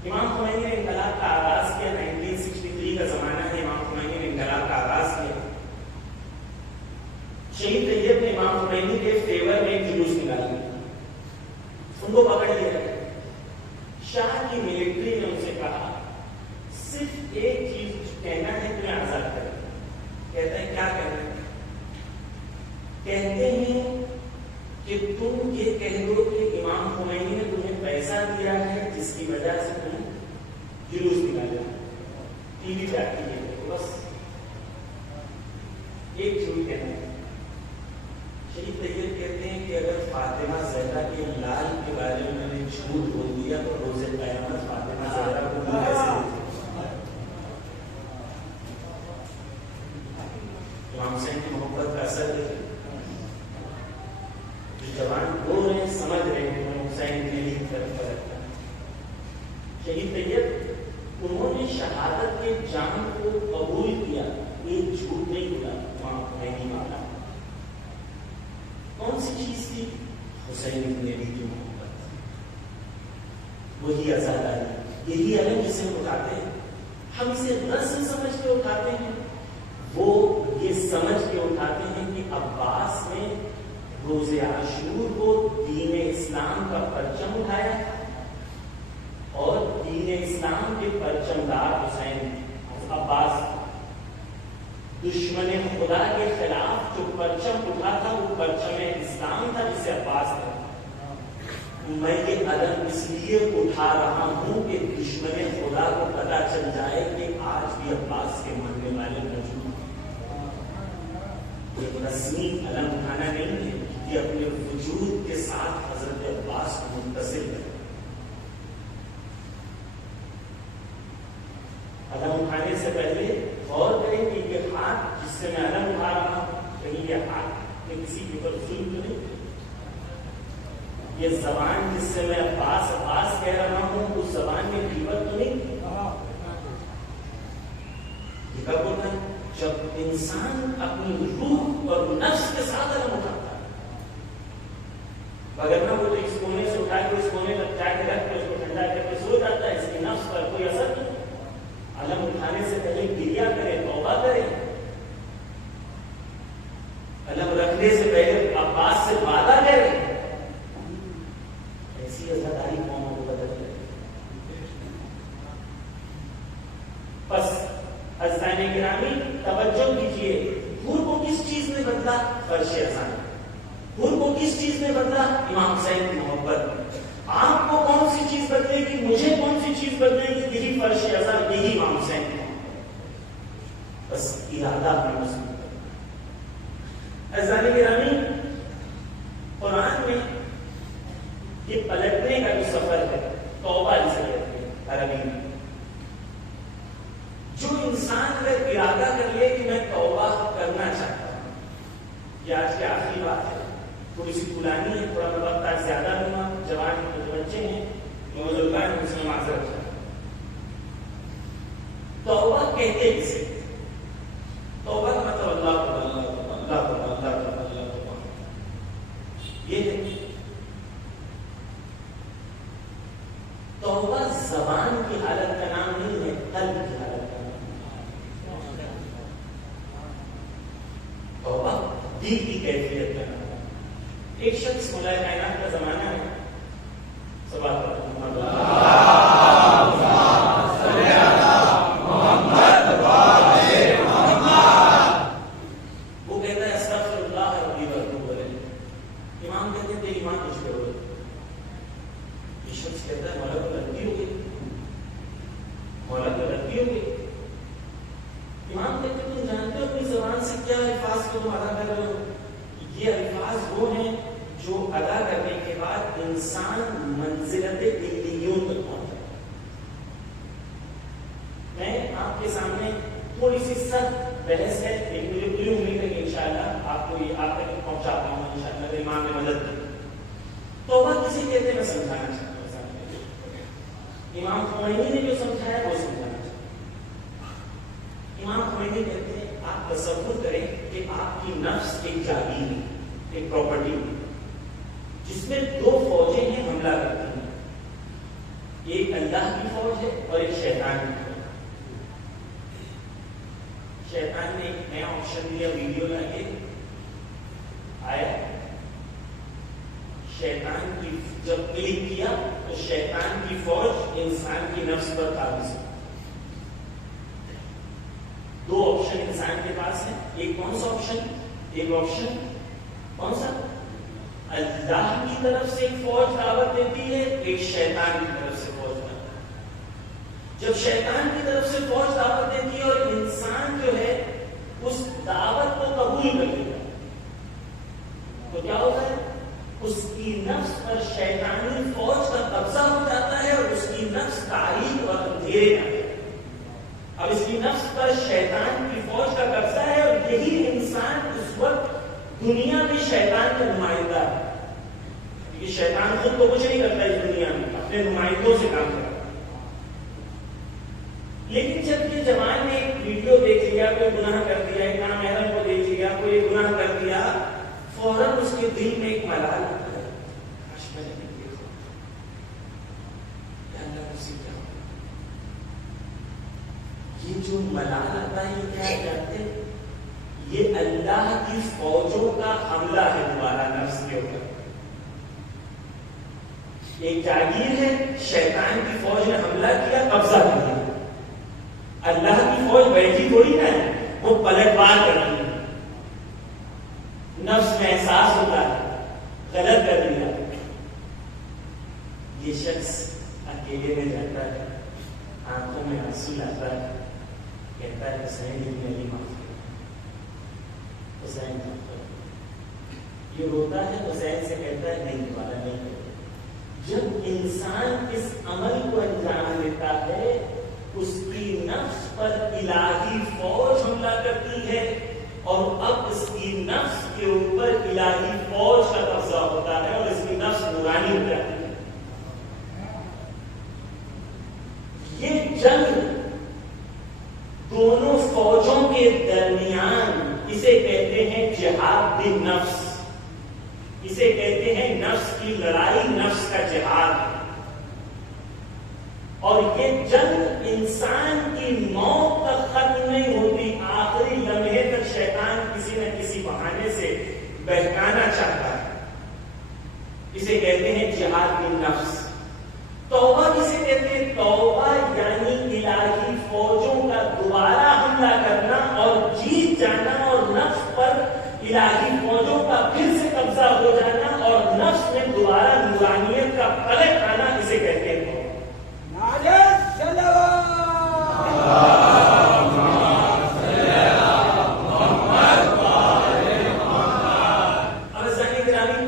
امام خمینی نے انقلاب کا آغاز کیا، 1963 کا زمانہ ہے، امام خمینی نے انقلاب کا آغاز کیا. شہید طیب نے امام خمینی کے فیور میں ایک جلوس نکالا، ان کو پکڑ لیا. شاہ کی ملٹری نے ان سے کہا صرف ایک چیز کہنا ہے تمہیں آزاد کر. کہتے ہیں کیا کہنا ہے؟ کہتے ہیں کہ تم یہ کہہ دو کہ امام خمینی نے تمہیں پیسہ دیا ہے جس کی وجہ سے تم جلوس نکالا، ٹی وی پہ آتی ہے. بس ایک جھوٹ کہنا ہے. شہید طیب کہتے ہیں کہ اگر فاطمہ زہرا کے لال کے بارے میں نے جھوٹ بول دیا تو روز قیامت فاطمہ زہرا کو دل کیسے دے. امام حسین کی محبت کا اثر ہے. جو جوان رو رہے ہیں سمجھ رہے ہیں امام حسین کے لیے طرف رکھتا ہے. شہید طیب انہوں نے شہادت کے جام کو قبول کیا، ایک جھوٹ نہیں بولا. امام خمینی والا کون سی چیز تھی؟ حسین ابن علی کی محبت، وہی آزادی، یہی علم جسے اٹھاتے ہیں. ہم اسے رسم سمجھ کے اٹھاتے ہیں، وہ یہ سمجھ کے اٹھاتے ہیں کہ عباس نے روز عاشور کو دین اسلام کا پرچم اٹھایا اور دین اسلام کے پرچمدار حسین. عباس دشمن خدا کے خلاف جو پرچم اٹھا تھا وہ پرچم اسلام تھا جسے عباس تھا. میں یہ علم اس لیے اٹھا رہا ہوں کہ دشمن خدا کو پتا چل جائے کہ آج بھی عباس کے ماننے والے موجود ہیں. یہ رسمی علم اٹھانا نہیں ہے، یہ اپنے وجود کے ساتھ حضرت عباس کو متصل ہے. علم اٹھانے سے پہلے غور کریں کہ یہ ہاتھ جس سے میں علم اٹھا رہا ہوں کہیں یہ ہاتھ میں کسی کے اوپر ظلم تو نہیں. یہ زبان جس سے میں عباس عباس کہہ رہا ہوں اس زبان میں غیبت تو نہیں؟ یہ کب ہوتا ہے؟ جب انسان اپنی روح اور نفس کے ساتھ علم اٹھاتا ہے. اگر نہ وہ تو اس کونے سے اٹھا کے اس کونے تک جا کے رکھ کے اس کو ٹھنڈا کر کے سو جاتا ہے, اس کی نفس پر کوئی اثر نہیں. علم اٹھانے سے پہلے گریا کرے, توبہ کرے. علم رکھنے سے پہلے عباس سے وعدہ کرے. ایسی عزاداری قوموں کو بدل گئی. بس عزیزان گرامی توجہ کیجیے, حور کو کس چیز نے بدلا؟ فرش اذان. حور کو کس چیز نے بدلا؟ امام حسین کی محبت. آپ کو کون سی چیز بدلے گی؟ مجھے کون سی چیز بدلے گی؟ یہی فرش اذان, یہی امام حسین کی محبت. بس ارادہ اپنے مسلم. عزیزان گرامی, قرآن میں یہ پلٹنے کا جو سفر ہے, توبہ اسے کہتے ہیں عربی میں. جو انسان اگر ارادہ کر لے کہ میں توبہ کرنا چاہتا ہوں, یہ آج کی آخری بات ہے, تھوڑی سی پرانی ہے, تھوڑا میں وقت آج زیادہ دوں, جوان جو بچے ہیں بزرگاں ہیں ان سے معذرت ہے. توبہ کہتے کسے؟ توبہ کا مطلب اللہ کو اللہ کو اللہ کو اللہ کو اللہ کو, یہ ہے. توبہ زبان کی حالت کا نام نہیں ہے, قلب کی حالت کا نام. توبہ دل کی کیفیت کا نام. ایک شخص مولا کائنات کا زمانہ ہے, وہ کہتا ہے استغفر اللہ ربی واتوب الیہ. امام کہتے ہیں تیری ماں کچھ کرو. یہ شخص کہتا ہے مولا کو غلطی ہو گئی, مولا کو غلطی ہو گئی. امام کہتے ہیں تم جانتے ہو اپنی زبان سے کیا الفاظ کو تم ادا کر رہے ہو؟ یہ الفاظ وہ ہیں جو ادا کرنے کے بعد انسان منزلت علیون تک پہنچ جائے. میں آپ کے سامنے تھوڑی سی سخت بحث ہے, لیکن مجھے پوری امید ہے کہ انشاءاللہ آپ کو یہ آپ تک پہنچا پاؤں گا انشاءاللہ امام نے مدد کی. توبہ کسی کہتے ہیں میں سمجھانا چاہتا ہوں. امام خمینی نے جو سمجھایا وہ سمجھانا چاہتا ہوں. امام خمینی کہتے ہیں آپ تصور کریں کہ آپ کی نفس ایک جاگیر ہے, ایک پراپرٹی جس میں دو فوجیں ہیں حملہ کرتی ہیں. ایک اللہ کی فوج ہے اور ایک شیطان کی فوج. شیطان نے ایک نیا آپشن دیا, ویڈیو لگے آیا. شیطان کی جب کلک کیا تو شیطان کی فوج انسان کی نفس پر قابض ہے. دو آپشن انسان کے پاس ہیں. ایک کون سا آپشن؟ ایک آپشن کون سا؟ اللہ کی طرف سے ایک فوج دعوت دیتی ہے, ایک شیطان کی طرف سے فوج دعوت. جب شیطان کی طرف سے فوج دعوت دیتی ہے اور انسان جو ہے اس دعوت کو قبول کر لیتا ہے تو کیا ہوتا ہے؟ اس کی نفس پر شیطانی فوج کا قبضہ ہو جاتا ہے اور اس کی نفس تاریک اور اندھیرے میں. اب اس کی نفس پر شیطان کی فوج کا قبضہ ہے اور یہی انسان اس وقت دنیا میں شیطان کا نمائندہ ہے, کیونکہ شیطان خود تو کچھ نہیں کرتا اس دنیا میں, اپنے نمائندوں سے کام کرتا. لیکن جب یہ جوان نے ایک ویڈیو دیکھ لیا, کوئی گناہ کر دیا, ایک نامحرم کو دیکھ لیا, کوئی گناہ کر دیا, فوراً اس کے دل میں ایک ملال آتا ہے, کاش میں نے دیکھا, اللہ مجھ سے کیا ہو. یہ جو ملال آتا ہے یہ کیا کہتے ہیں؟ یہ اللہ کی فوجوں کا حملہ ہے تمہارا نفس کے اوپر. ایک جاگیر ہے, شیطان کی فوج نے حملہ کیا, قبضہ کیا. اللہ کی فوج بیٹھی تھوڑی نہ ہے, وہ پلٹ مار کرتی ہے. نفس میں احساس ہوتا ہے غلط کر دیا. یہ شخص اکیلے میں جاتا ہے, آنکھوں میں آنسو لاتا ہے, کہتا ہے حسین میری معاف کر, حسین معاف کر. یہ روتا ہے, حسین سے کہتا ہے نہیں دوبارہ نہیں کرے. جب انسان اس عمل کو انجام دیتا ہے اس کی نفس پر الہی فوج حملہ کرتی ہے اور اب اس کی نفس کے اوپر الہی فوج کا قبضہ ہوتا ہے اور اس کی نفس نورانی اسے کہتے ہیں نفس کی لڑائی، نفس کا جہاد. اور یہ جنگ انسان کی موت تک ختم نہیں ہوتی، آخری لمحے تک شیطان کسی نہ کسی بہانے سے بہکانا چاہتا ہے. اسے کہتے ہیں جہاد کی نفس. توبہ کسے کہتے ہیں؟ توبہ یعنی الہی فوجوں کا دوبارہ حملہ کرنا اور جیت جانا، اور نفس پر الہی فوجوں کا پھر سے قبضہ ہو جانا اور نفس میں دوبارہ نورانیت کا پلٹ آنا، اسے کہتے ہیں توبہ.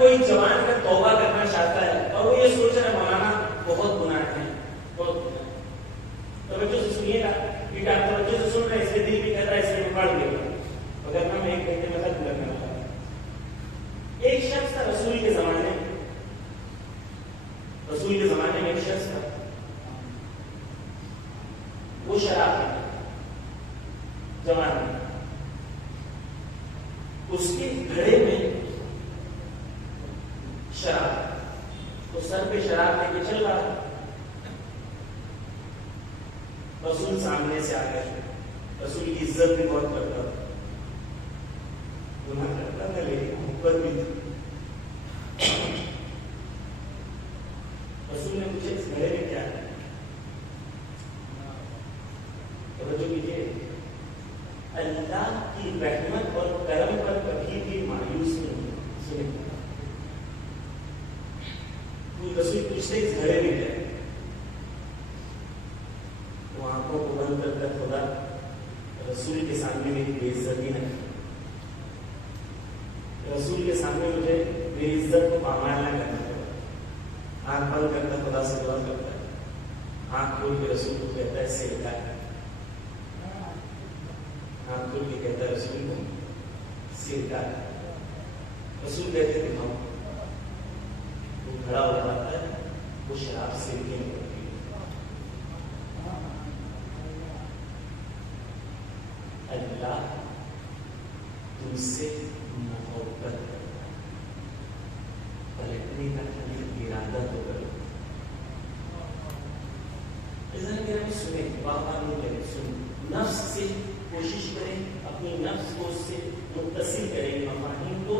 کوئی جوان کا توبہ کرنا چاہتا ہے اور وہ یہ سوچ رہا ہے مولانا بہت گناہ ہے، بہت گناہ. توجہ سے سنیے گا، کیونکہ آپ توجہ سے سن رہے ہیں، اس لیے دل بھی کہتا ہے اس لیے میں پڑھ دیا مگر میں ایک گھنٹے میں ختم کرنے والا. ایک شخص تھا رسول کے زمانے میں ایک شخص تھا، وہ شراب پیتا جوان میں. اس کے گھڑے میں شراب، تو سر پہ شراب لے کے چل رہا. رسول سامنے سے آ گئے. رسول کی عزت بھی بہت کرتا تھا، گناہ کرتا تھا لیکن محبت بھی تھی. رسول نے پوچھا اس گھڑے میں کیا ہے؟ توجہ کیجیے، اللہ کی رحمت اور کرم پر کبھی بھی مایوس نہیں. سنیں، رسول پوچھتے اس گھڑے میں کیا ہے؟ وہ آنکھوں کو بند کر کر خدا رسول کے سامنے میری بے عزتی ہے، رسول کے سامنے مجھے میری عزت کو پامال نہ کرنا پڑا. آنکھ بند کر کر خدا سے دعا کرتا ہے، آنکھ کھول کے رسول کو کہتا ہے سرکا ہے. آنکھ کھول کے کہتا ہے رسول کو سرکا ہے. رسول کہتے ہیں ہم. وہ کھڑا ہو جاتا ہے، وہ شراب سرکے میں ہوتی ہے. اللہ تم سے محبت کرتا ہے، پلٹنے کا تمہیں ارادہ تو کرو. سنیں، بابا نہیں کریں، سنیں، نفس سے کوشش کریں، اپنی نفس کو اس سے متصل کریں مفاہیم کو،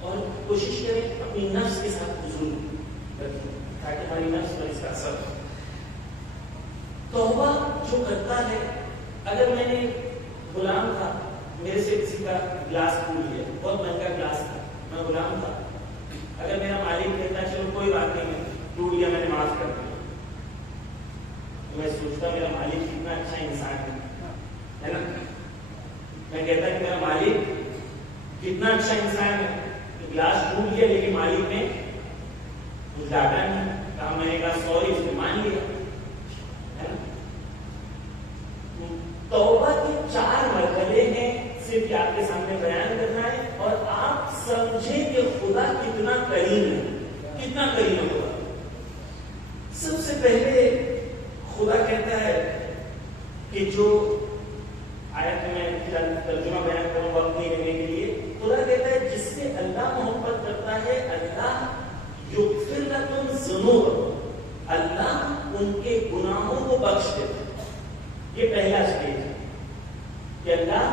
اور کوشش کریں اپنی نفس کے ساتھ حضور رکھیں تاکہ ہماری نفس پر اس کا اثر ہو. توبہ جو کرتا ہے، اگر میں نے غلام تھا، میرے سے کسی کا گلاس ٹوٹ گیا، بہت مہنگا گلاس تھا، میں غلام تھا، اگر میرا مالک کہتا چلو کوئی بات نہیں، ٹوٹ گیا میں نے معاف کر دیا، تو میں سوچتا میرا مالک کتنا اچھا انسان ہے نا. میں کہتا کہ میرا مالک کتنا اچھا انسان ہے، گلاس ٹوٹ گیا لیکن مالک نے کچھ ڈانٹا نہیں، کہا میں نے کہا سوری، اس نے مان لیا. توبہ کے 4 مرحلے ہیں، صرف آپ کے سامنے بیان کرنا ہے اور آپ سمجھیں کہ خدا کتنا کریم ہے، کتنا کریم ہے خدا. سب سے پہلے خدا کہتا ہے کہ جو آیت میں ترجمہ بیان کروں وقت نہیں رہنے کے لیے، خدا کہتا ہے جس سے اللہ محبت کرتا ہے اللہ یغفر لکم ذنوبکم، اللہ ان کے گناہوں کو بخش دیتا ہے. یہ پہلا سٹیج ہے کہ اللہ،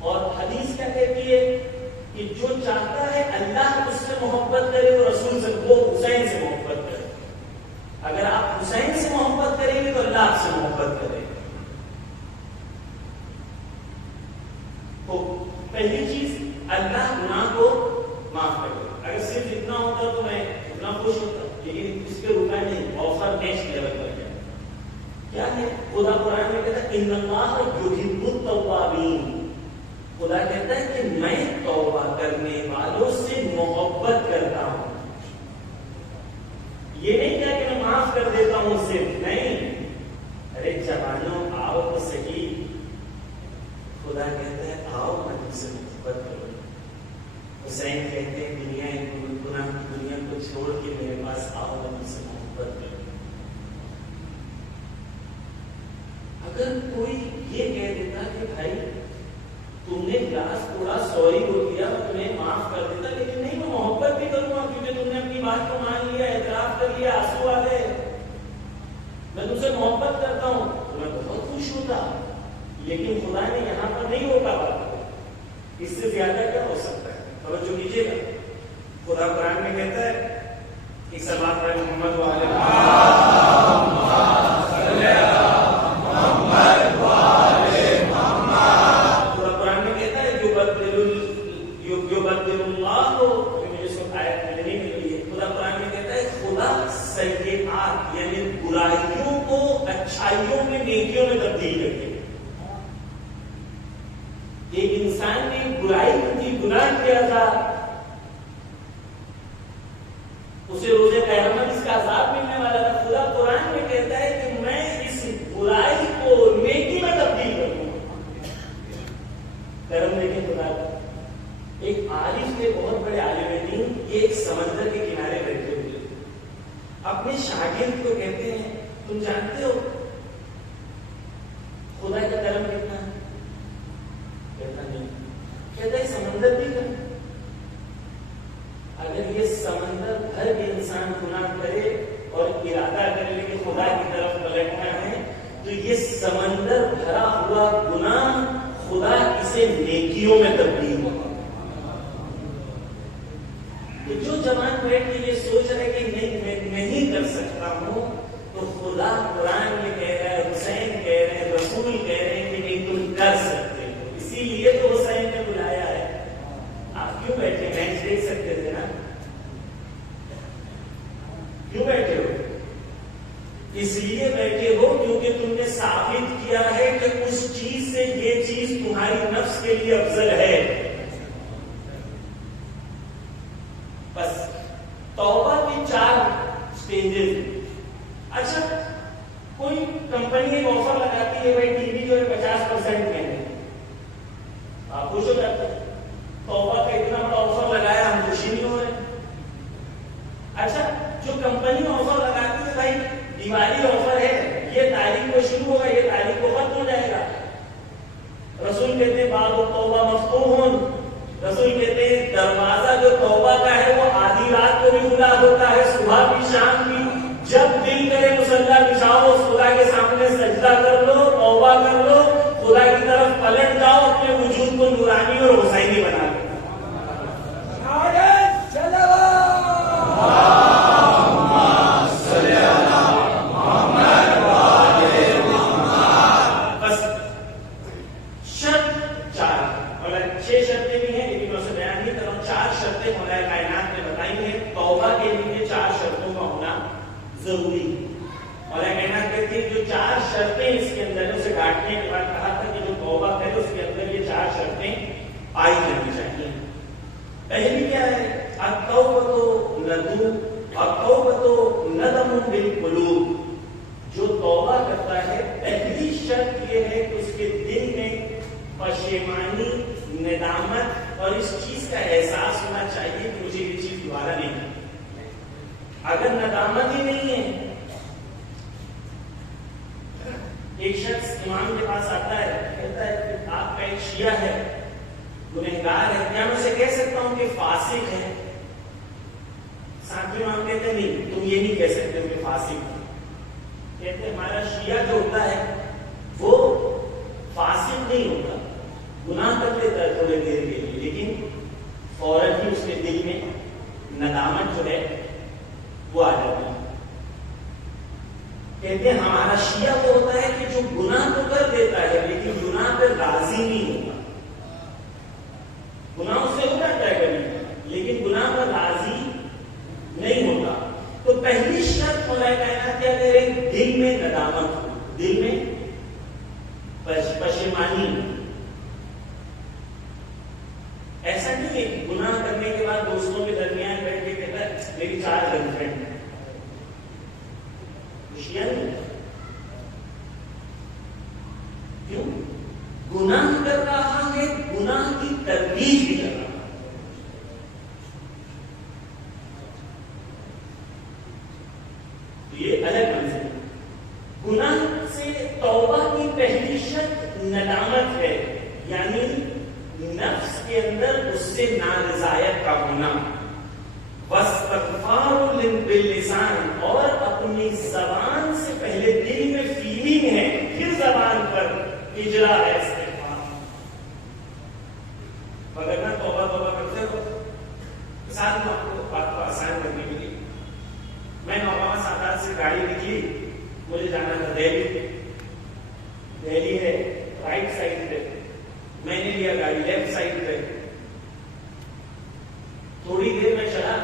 اور حدیث کیا کہتی ہے کہ جو چاہتا ہے اللہ اس سے محبت کرے وہ رسول سے، وہ حسین سے محبت کرے. اگر آپ حسین سے محبت کریں گے تو اللہ آپ سے محبت کرے. تو پہلی چیز اللہ گناہ کو معاف کرے. اگر صرف اتنا ہوتا تو میں اتنا خوش ہوتا، لیکن اس کے روپے نہیں، آفر نیکسٹ لیول پر گیا. کیا ہے؟ خدا قرآن میں کہتا ہے ان اللہ یحب التوابین. خدا کہتا ہے کہ میں توبہ کرنے والوں سے محبت کرتا ہوں. یہ نہیں کیا کہ میں معاف کر دیتا ہوں صرف، نہیں. ارے جوانوں آؤ تو صحیح. خدا کہتا ہے آؤ میں تم سے محبت کروں. حسین کہتے ہیں گناہ کی دنیا کو چھوڑ کے میرے پاس آؤ میں تم سے محبت کروں. اگر کوئی یہ کہہ دیتا کہ بھائی تم نے گلاس توڑا، سوری بول دیا، میں تمہیں معاف کر دیتا، لیکن نہیں بات کو مان لیا, اعتراف کر لیا, آنسو آ گئے, میں تم سے محبت کرتا ہوں, تو میں بہت خوش ہوتا, لیکن خدا نے یہاں پر نہیں روکا بات کو. اس سے زیادہ کیا ہو سکتا ہے؟ توجہ کیجیے گا. خدا قرآن میں کہتا ہے کہ صلوات علی محمد و آل یعنی برائیوں کو اچھائیوں میں, نیکیوں میں تبدیل کر کے. ایک انسان نے برائی کی, گناہ کیا تھا, اسے روزے قیامت اس کا عذاب ملنے والا تھا. خدا قرآن میں کہتا ہے کہ میں اس برائی کو نیکی میں تبدیل کروں گا. کرم دیکھیں خدا کا. ایک عارف کے, بہت بڑے عالم دین, یہ ایک سمندر کے کنارے بیٹھے ہوئے اپنے شاگرد کو کہتے ہیں, تم جانتے ہو خدا کا کرم کتنا ہے؟ کہتا نہیں. کہتا ہے سمندر بھی کرم. اگر یہ سمندر بھر بھی انسان گناہ کرے اور ارادہ کرے کہ خدا کی طرف پلٹنا ہے, تو یہ سمندر بھرا ہوا گناہ خدا اسے نیکیوں میں تبدیل ہوگا. تو جو جوان بیٹھ کے یہ سوچ رہے کہ نہیں میں نہیں کر سکتا ہوں, تو خدا قرآن میں کہہ رہا ہے, حسین کہہ رہے ہیں, رسول کہہ رہے ہیں کہ نہیں تم کر سکتے ہو. اسی لیے تو حسین نے بلایا ہے. آپ کیوں بیٹھے؟ میچ دیکھ سکتے تھے نا, کیوں بیٹھے ہو؟ اس لیے بیٹھے ہو کیونکہ تم نے ثابت کیا ہے کہ اس چیز سے یہ چیز تمہاری نفس کے لیے افضل ہے. بس توبہ کی 4 سٹیجز. اچھا, کوئی کمپنی ایک آفر لگاتی ہے, بھائی ٹی وی جو ہے 50% میں ہے, آپ خوش ہو جاتے ہیں. توبہ کا اتنا بڑا آفر لگایا, ہم خوشی نہیں ہو رہے. اچھا, جو کمپنی آفر لگاتی ہے, بھائی دیوالی آفر ہے, یہ تاریخ کو شروع ہوگا, یہ تاریخ کو ختم ہو جائے گا. رسول کہتے ہیں باب التوبہ مفتوح. رسول کہتے ہیں دروازہ جو توبہ کا ہے وہ آدھی رات کو بھی کھلا ہوتا ہے, صبح بھی, شام بھی. جب دل کرے مصلی بچھاؤ, خدا کے سامنے سجدہ کر لو, توبہ کر لو, خدا کی طرف پلٹ جاؤ, اپنے وجود کو نورانی اور حسینی بنا لو. ضروری ہے. اور کہتے ہیں جو 4 شرطیں اس کے اندر, اسے کاٹنے کے بعد کہا تھا کہ جو توبہ کرے اس کے اندر یہ 4 شرطیں پائی جانی چاہیے. پہلی کیا ہے؟ التوبۃ ندم بالقلوب. جو توبہ کرتا ہے پہلی شرط یہ ہے کہ اس کے دل میں پشیمانی, ندامت اور اس چیز کا احساس ہونا چاہیے کہ مجھے یہ چیز دوبارہ نہیں کرنی. اگر ندامت ہی نہیں ہے, ایک شخص امام کے پاس آتا ہے, کہتا ہے کہ آپ کا ایک شیعہ ہے, گنہگار ہے, کیا میں اسے کہہ سکتا ہوں کہ فاسق ہے؟ ساتھ امام کہتے ہیں نہیں, تم یہ نہیں کہہ سکتے کہ فاسق ہے. کہتے ہیں ہمارا شیعہ جو ہوتا ہے وہ فاسق نہیں ہوتا, گناہ کر لیتا ہے تھوڑے دیر کے لیے, لیکن فوراً ہی اس کے دل میں ندامت جو ہے وہ آ جاتی ہے. کہتے ہیں ہمارا شیعہ وہ ہوتا ہے کہ جو گناہ تو کر دیتا ہے لیکن گناہ پہ راضی نہیں ہوتا. گناہ اس سے ہو جاتا ہے کبھی, لیکن گناہ پر راضی نہیں ہوتا. تو پہلی شرط مولا کائنات کیا کہہ رہے ہیں؟ دل میں ندامت, دل میں پشیمانی. ایسا نہیں ہے کہ گناہ کرنے کے بعد دوستوں کے درمیان بیٹھ کے کہتا ہے میری 4 گرل فرینڈ ہیں. خوشیاں نہیں, کیوں؟ گناہ کر رہا ہے, گناہ کی ترویج بھی کر رہا ہے. تو یہ الگ منزل ہے. گناہ سے توبہ کی پہلی شرط ندامت ہے, یعنی نفس کے اندر اس سے نارضایت کا ہونا. واستغفار اپنی زبان سے پہلے دل میں فیلنگ ہے، پھر زبان پر اجرا ہے استغفار. مگر نہ توبہ کرتے ہو. مثال میں آپ کو بات کو آسان کرنے کے لیے، میں نوگاں سادات سے گاڑی نکلی، مجھے جانا تھا دہلی ہے رائٹ سائڈ پہ، میں نے لیا گاڑی لیفٹ سائڈ پہ. تھوڑی دیر میں چلا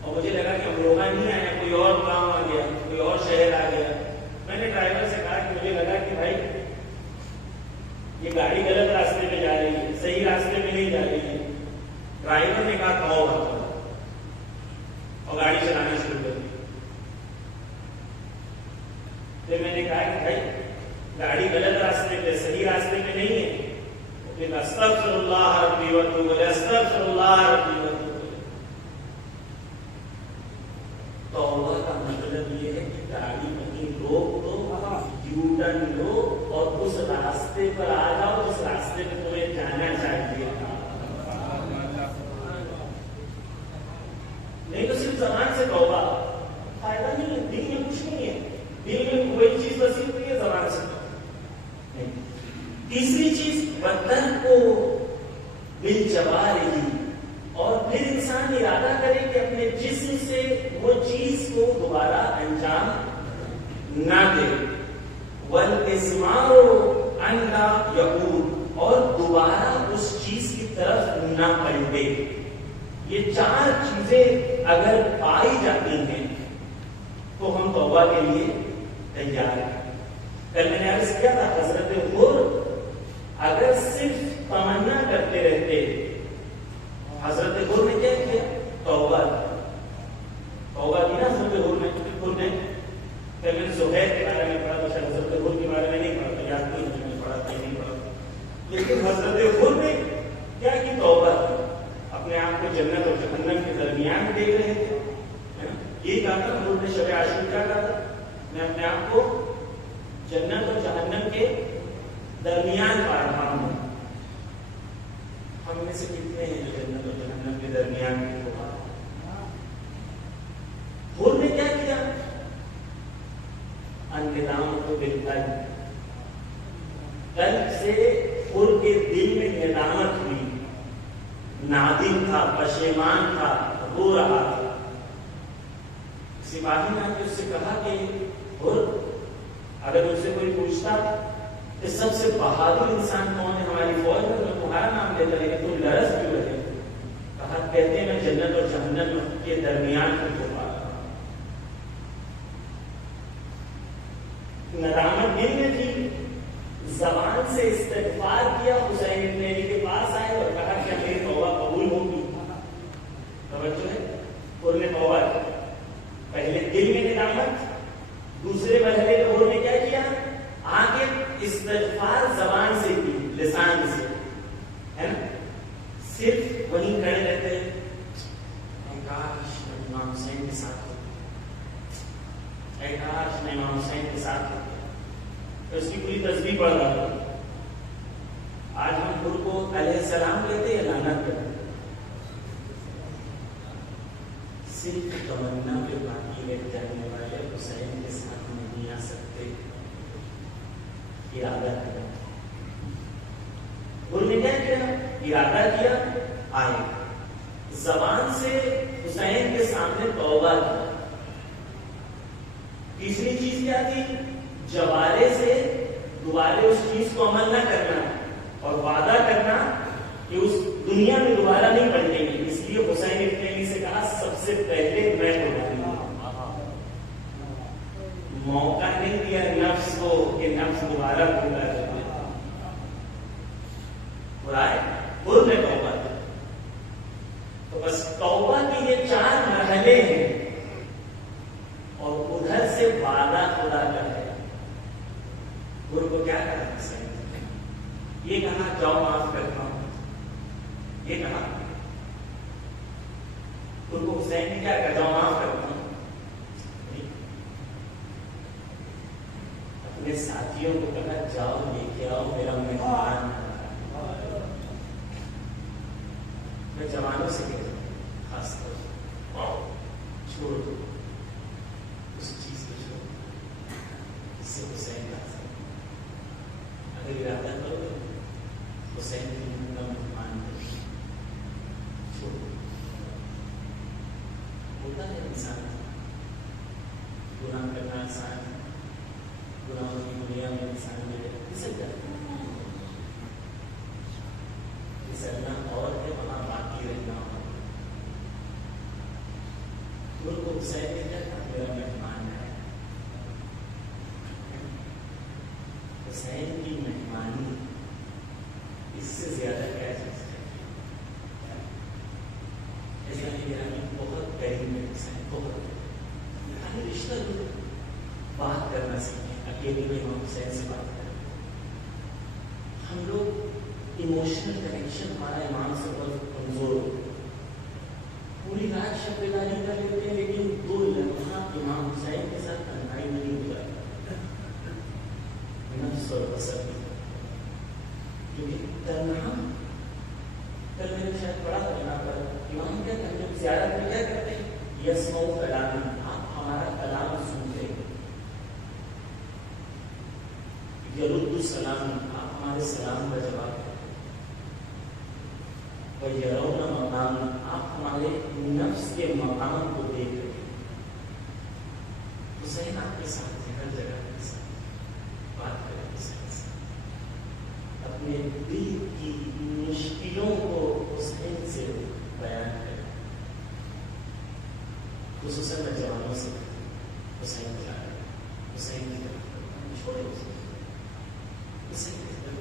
اور مجھے لگا کہ امروہہ نہیں آیا، کوئی اور کام آ گیا، کوئی اور شہر آ گیا. میں نے ڈرائیور سے کہا کہ مجھے لگا کہ بھائی یہ گاڑی غلط راستے میں جا رہی ہے، صحیح راستے میں نہیں جا رہی ہے. ڈرائیور نے کہا کھاؤ اور گاڑی چلانا شروع کر دی. پھر میں نے کہا کہ بھائی گاڑی غلط راستے پہ، صحیح راستے میں نہیں ہے. پھر استغفر اللہ ربی واتوب الیہ، استغفر اللہ ربی واتوب الیہ. توبہ کا مطلب یہ ہے کہ گاڑی کہیں روک دو، یو ٹرن لو اور اس راستے پر آ جاؤ جس راستے پہ تمہیں جانا چاہیے. نہیں تو صرف زبان سے توبہ فائدہ نہیں ہے، دل میں کچھ نہیں ہے، دل میں کوئی چیز بسی ہوئی ہے زبان سے. تیسری چیز بدن کو بالجوارح، اور پھر انسان ارادہ کرے کہ اپنے جسم سے وہ چیز کو دوبارہ انجام نہ دے. والاسمار ان لا یعود، اور دوبارہ اس چیز کی طرف نہ پلٹے. یہ چار چیزیں اگر پائی جاتی ہیں تو ہم توبہ کے لیے تیار ہیں. کل میں نے عرض کیا تھا حضرت حر اگر صرف تمنا کرتے رہتے، حضرت حر نے کیا کیا؟ توبہ کی نا حضرت حر نے. پھر میں نے زہیر کے بارے میں پڑھا، تو حضرت حر کے بارے میں نہیں پڑھا، یاد نہیں پڑھا تھا، نہیں پڑھا. لیکن حضرت حر نے کیا کی؟ توبہ کی. اپنے آپ کو جنت اور جہنم کے درمیان دیکھ رہے تھے. یہ کہا تھا حضور نے شب عاشور کیا کہا تھا؟ میں اپنے آپ کو جنت اور جہنم کے درمیان پا رہا ہوں. ہم میں سے کتنے ہیں جو جنت اور جہنم کے درمیان میں ہو؟ حضور نے کیا کیا؟ الندامۃ بالقلب، قلب سے حضور کے دل میں ندامت ہوئی، نادم تھا، پشیمان تھا، رو رہا تھا. سپاہی نے آ کے اس سے کہا کہ اگر مجھ سے کوئی پوچھتا کہ سب سے بہادر انسان کون ہے ہماری فوج میں، تو تمہارا نام لیتا، لیکن تم لرز کیوں رہے؟ کہا کہتے ہیں میں جنت اور جہنم کے درمیان کو پا رہا ہوں. ندامت دل میں تھی، زبان سے استغفار کیا. حسین ابن علی کے پاس آئے اور کہا کہ میری توبہ قبول ہوگی. توجہ ہے، انہوں نے توبہ کی. پہلے دل میں ندامت، دوسرے مرحلے میں انہوں نے کیا کیا؟ آگے استغفار زبان سے کی، لسان سے، ہے نا. صرف وہیں کھڑے رہتے، کاش میں امام حسین کے ساتھ ہوتا، اے کاش میں امام حسین کے ساتھ ہوتا. اس کی پوری تسبیح پڑھ رہا تھا. آج ہم خود کو علیہ السلام کہتے ہیں یا لعنت کرتے ہیں؟ صرف تمنا پہ باقی رہ جانے والے حسین کے ساتھ نہیں آ سکتے. ارادہ کیا، انہوں نے کیا کیا؟ ارادہ کیا، آئے. زبان سے حسین کے سامنے توبہ کی. تیسری چیز کیا تھی؟ جوارے سے دوبارہ اس چیز کو عمل نہ کرنا اور وعدہ کرنا کہ اس دنیا میں دوبارہ نہیں پلٹیں گے. اس لیے حسین ابن علی سے کہا سب سے پہلے میں قربانی. موقع نہیں دیا نفس کو کہ نفس دوبارہ بھولا جائے. برائے خود نے توبہ کی. تو بس توبہ کے یہ چار مرحلے ہیں، اور ادھر سے وعدہ خدا کا ہے. گرو کو کیا کہا حسین؟ یہ کہا جاؤ معاف کرتا ہوں. یہ کہا گرو کو حسین نے کیا کہا؟ جاؤ معاف کرتا ہوں. اپنے ساتھیوں کو کہا جاؤ لے کے آؤ میرا مہمان. میں جوانوں سے کہتا ہوں خاص طور چھوڑ دو اس ہوتا ہے انسان گناہ کرنا آسان ہے، گناہوں کی دنیا میں انسان جو ہے پھسل جاتا ہے، پھسلنا اور ہے وہاں باقی رہنا اور کو حسین نے کیا تھا میرا مہمان ہے، حسین کی مہمانی اس سے زیادہ کیا چیز ہے؟ ایسا نہیں میرا بہت قریب ہے حسین، بہت رشتہ بات کرنا سیکھیں، اکیلے میں امام حسین سے بات کریں. ہم لوگ ایموشنل کنیکشن ہمارا امام سے بہت کمزور ہو، پوری رات شب بیداری کر لیتے ہیں لیکن 2 لمحہ امام حسین کے ساتھ تنہائی میں نہیں گزارتا، نفس اور بصر کیونکہ تنہا. کل میں نے شاید پڑھا تھا یہاں پر امام کیا کرتے ہیں زیارت میں کیا کرتے ہیں یسمع کلام، آپ ہمارا کلام سنتے ہیں، یرد السلام، آپ ہمارے سلام کا جواب دیتے ہیں، ویرون مقام، آپ ہمارے نفس کے مقام کو دیکھ رہے ہیں. حسین آپ کے ساتھ ہر جگہ کے ساتھ بات کریں، حسین سے اپنے دل کی مشکلوں کو حسین سے بیان کریں. خصوصاً میں جوانوں سے حسین جا رہے ہیں، حسین کی طرف چھوڑے، حسین کی طرف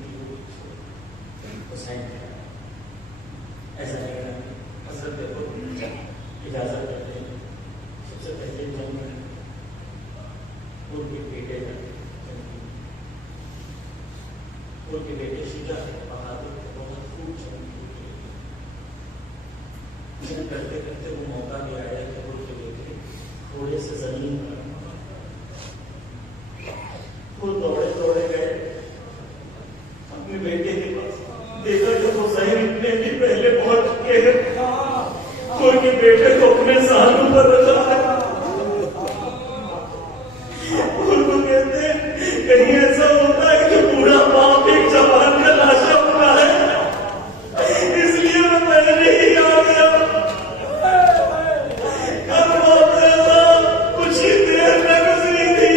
چھوڑے، حسین کیا ایسا نہیں کرنا. حضرت دیکھو اجازت کرتے ہیں سب سے پہلے جنگ میں ان کے بیٹے ان کے بیٹے شجاع بہادر بہت خوب جنگ کرتے کرتے وہ موقع بھی آیا کہ ان کے بیٹے تھوڑے سے زمین پر وہ دوڑے گئے اپنے بیٹے کے پاس، دیکھا کہ حسین اتنے بھی پہلے پہنچ چکے ہیں، ان کے بیٹے کو اپنے سانوں پر رکھا ہے. ان کو کہتے ہیں کہیں ایسا ہوتا ہے کہ پورا باپ ایک جوان کا لاشا ہوتا ہے، اس لیے میں پہلے ہی آ گیا. کچھ ہی دیر میں گزری تھی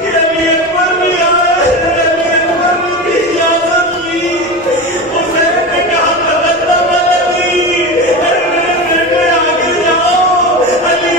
کہ علی اکبر بھی آئے، علی اکبر نے بھی اجازت لی. حسین نے کہا تقدم علی، میرے بیٹے آگے جاؤ. علی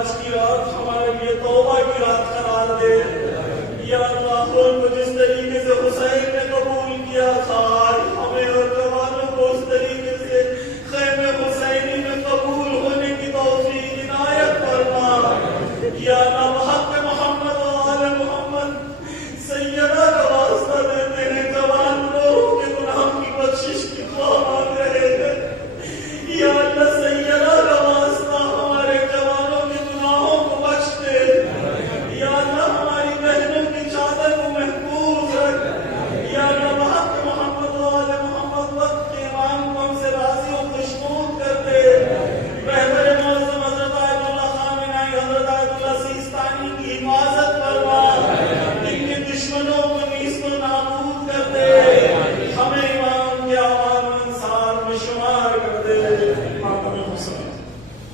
آج کی رات ہمارے لیے توبہ کی رات قرار دے. یا اللہ ان کو جس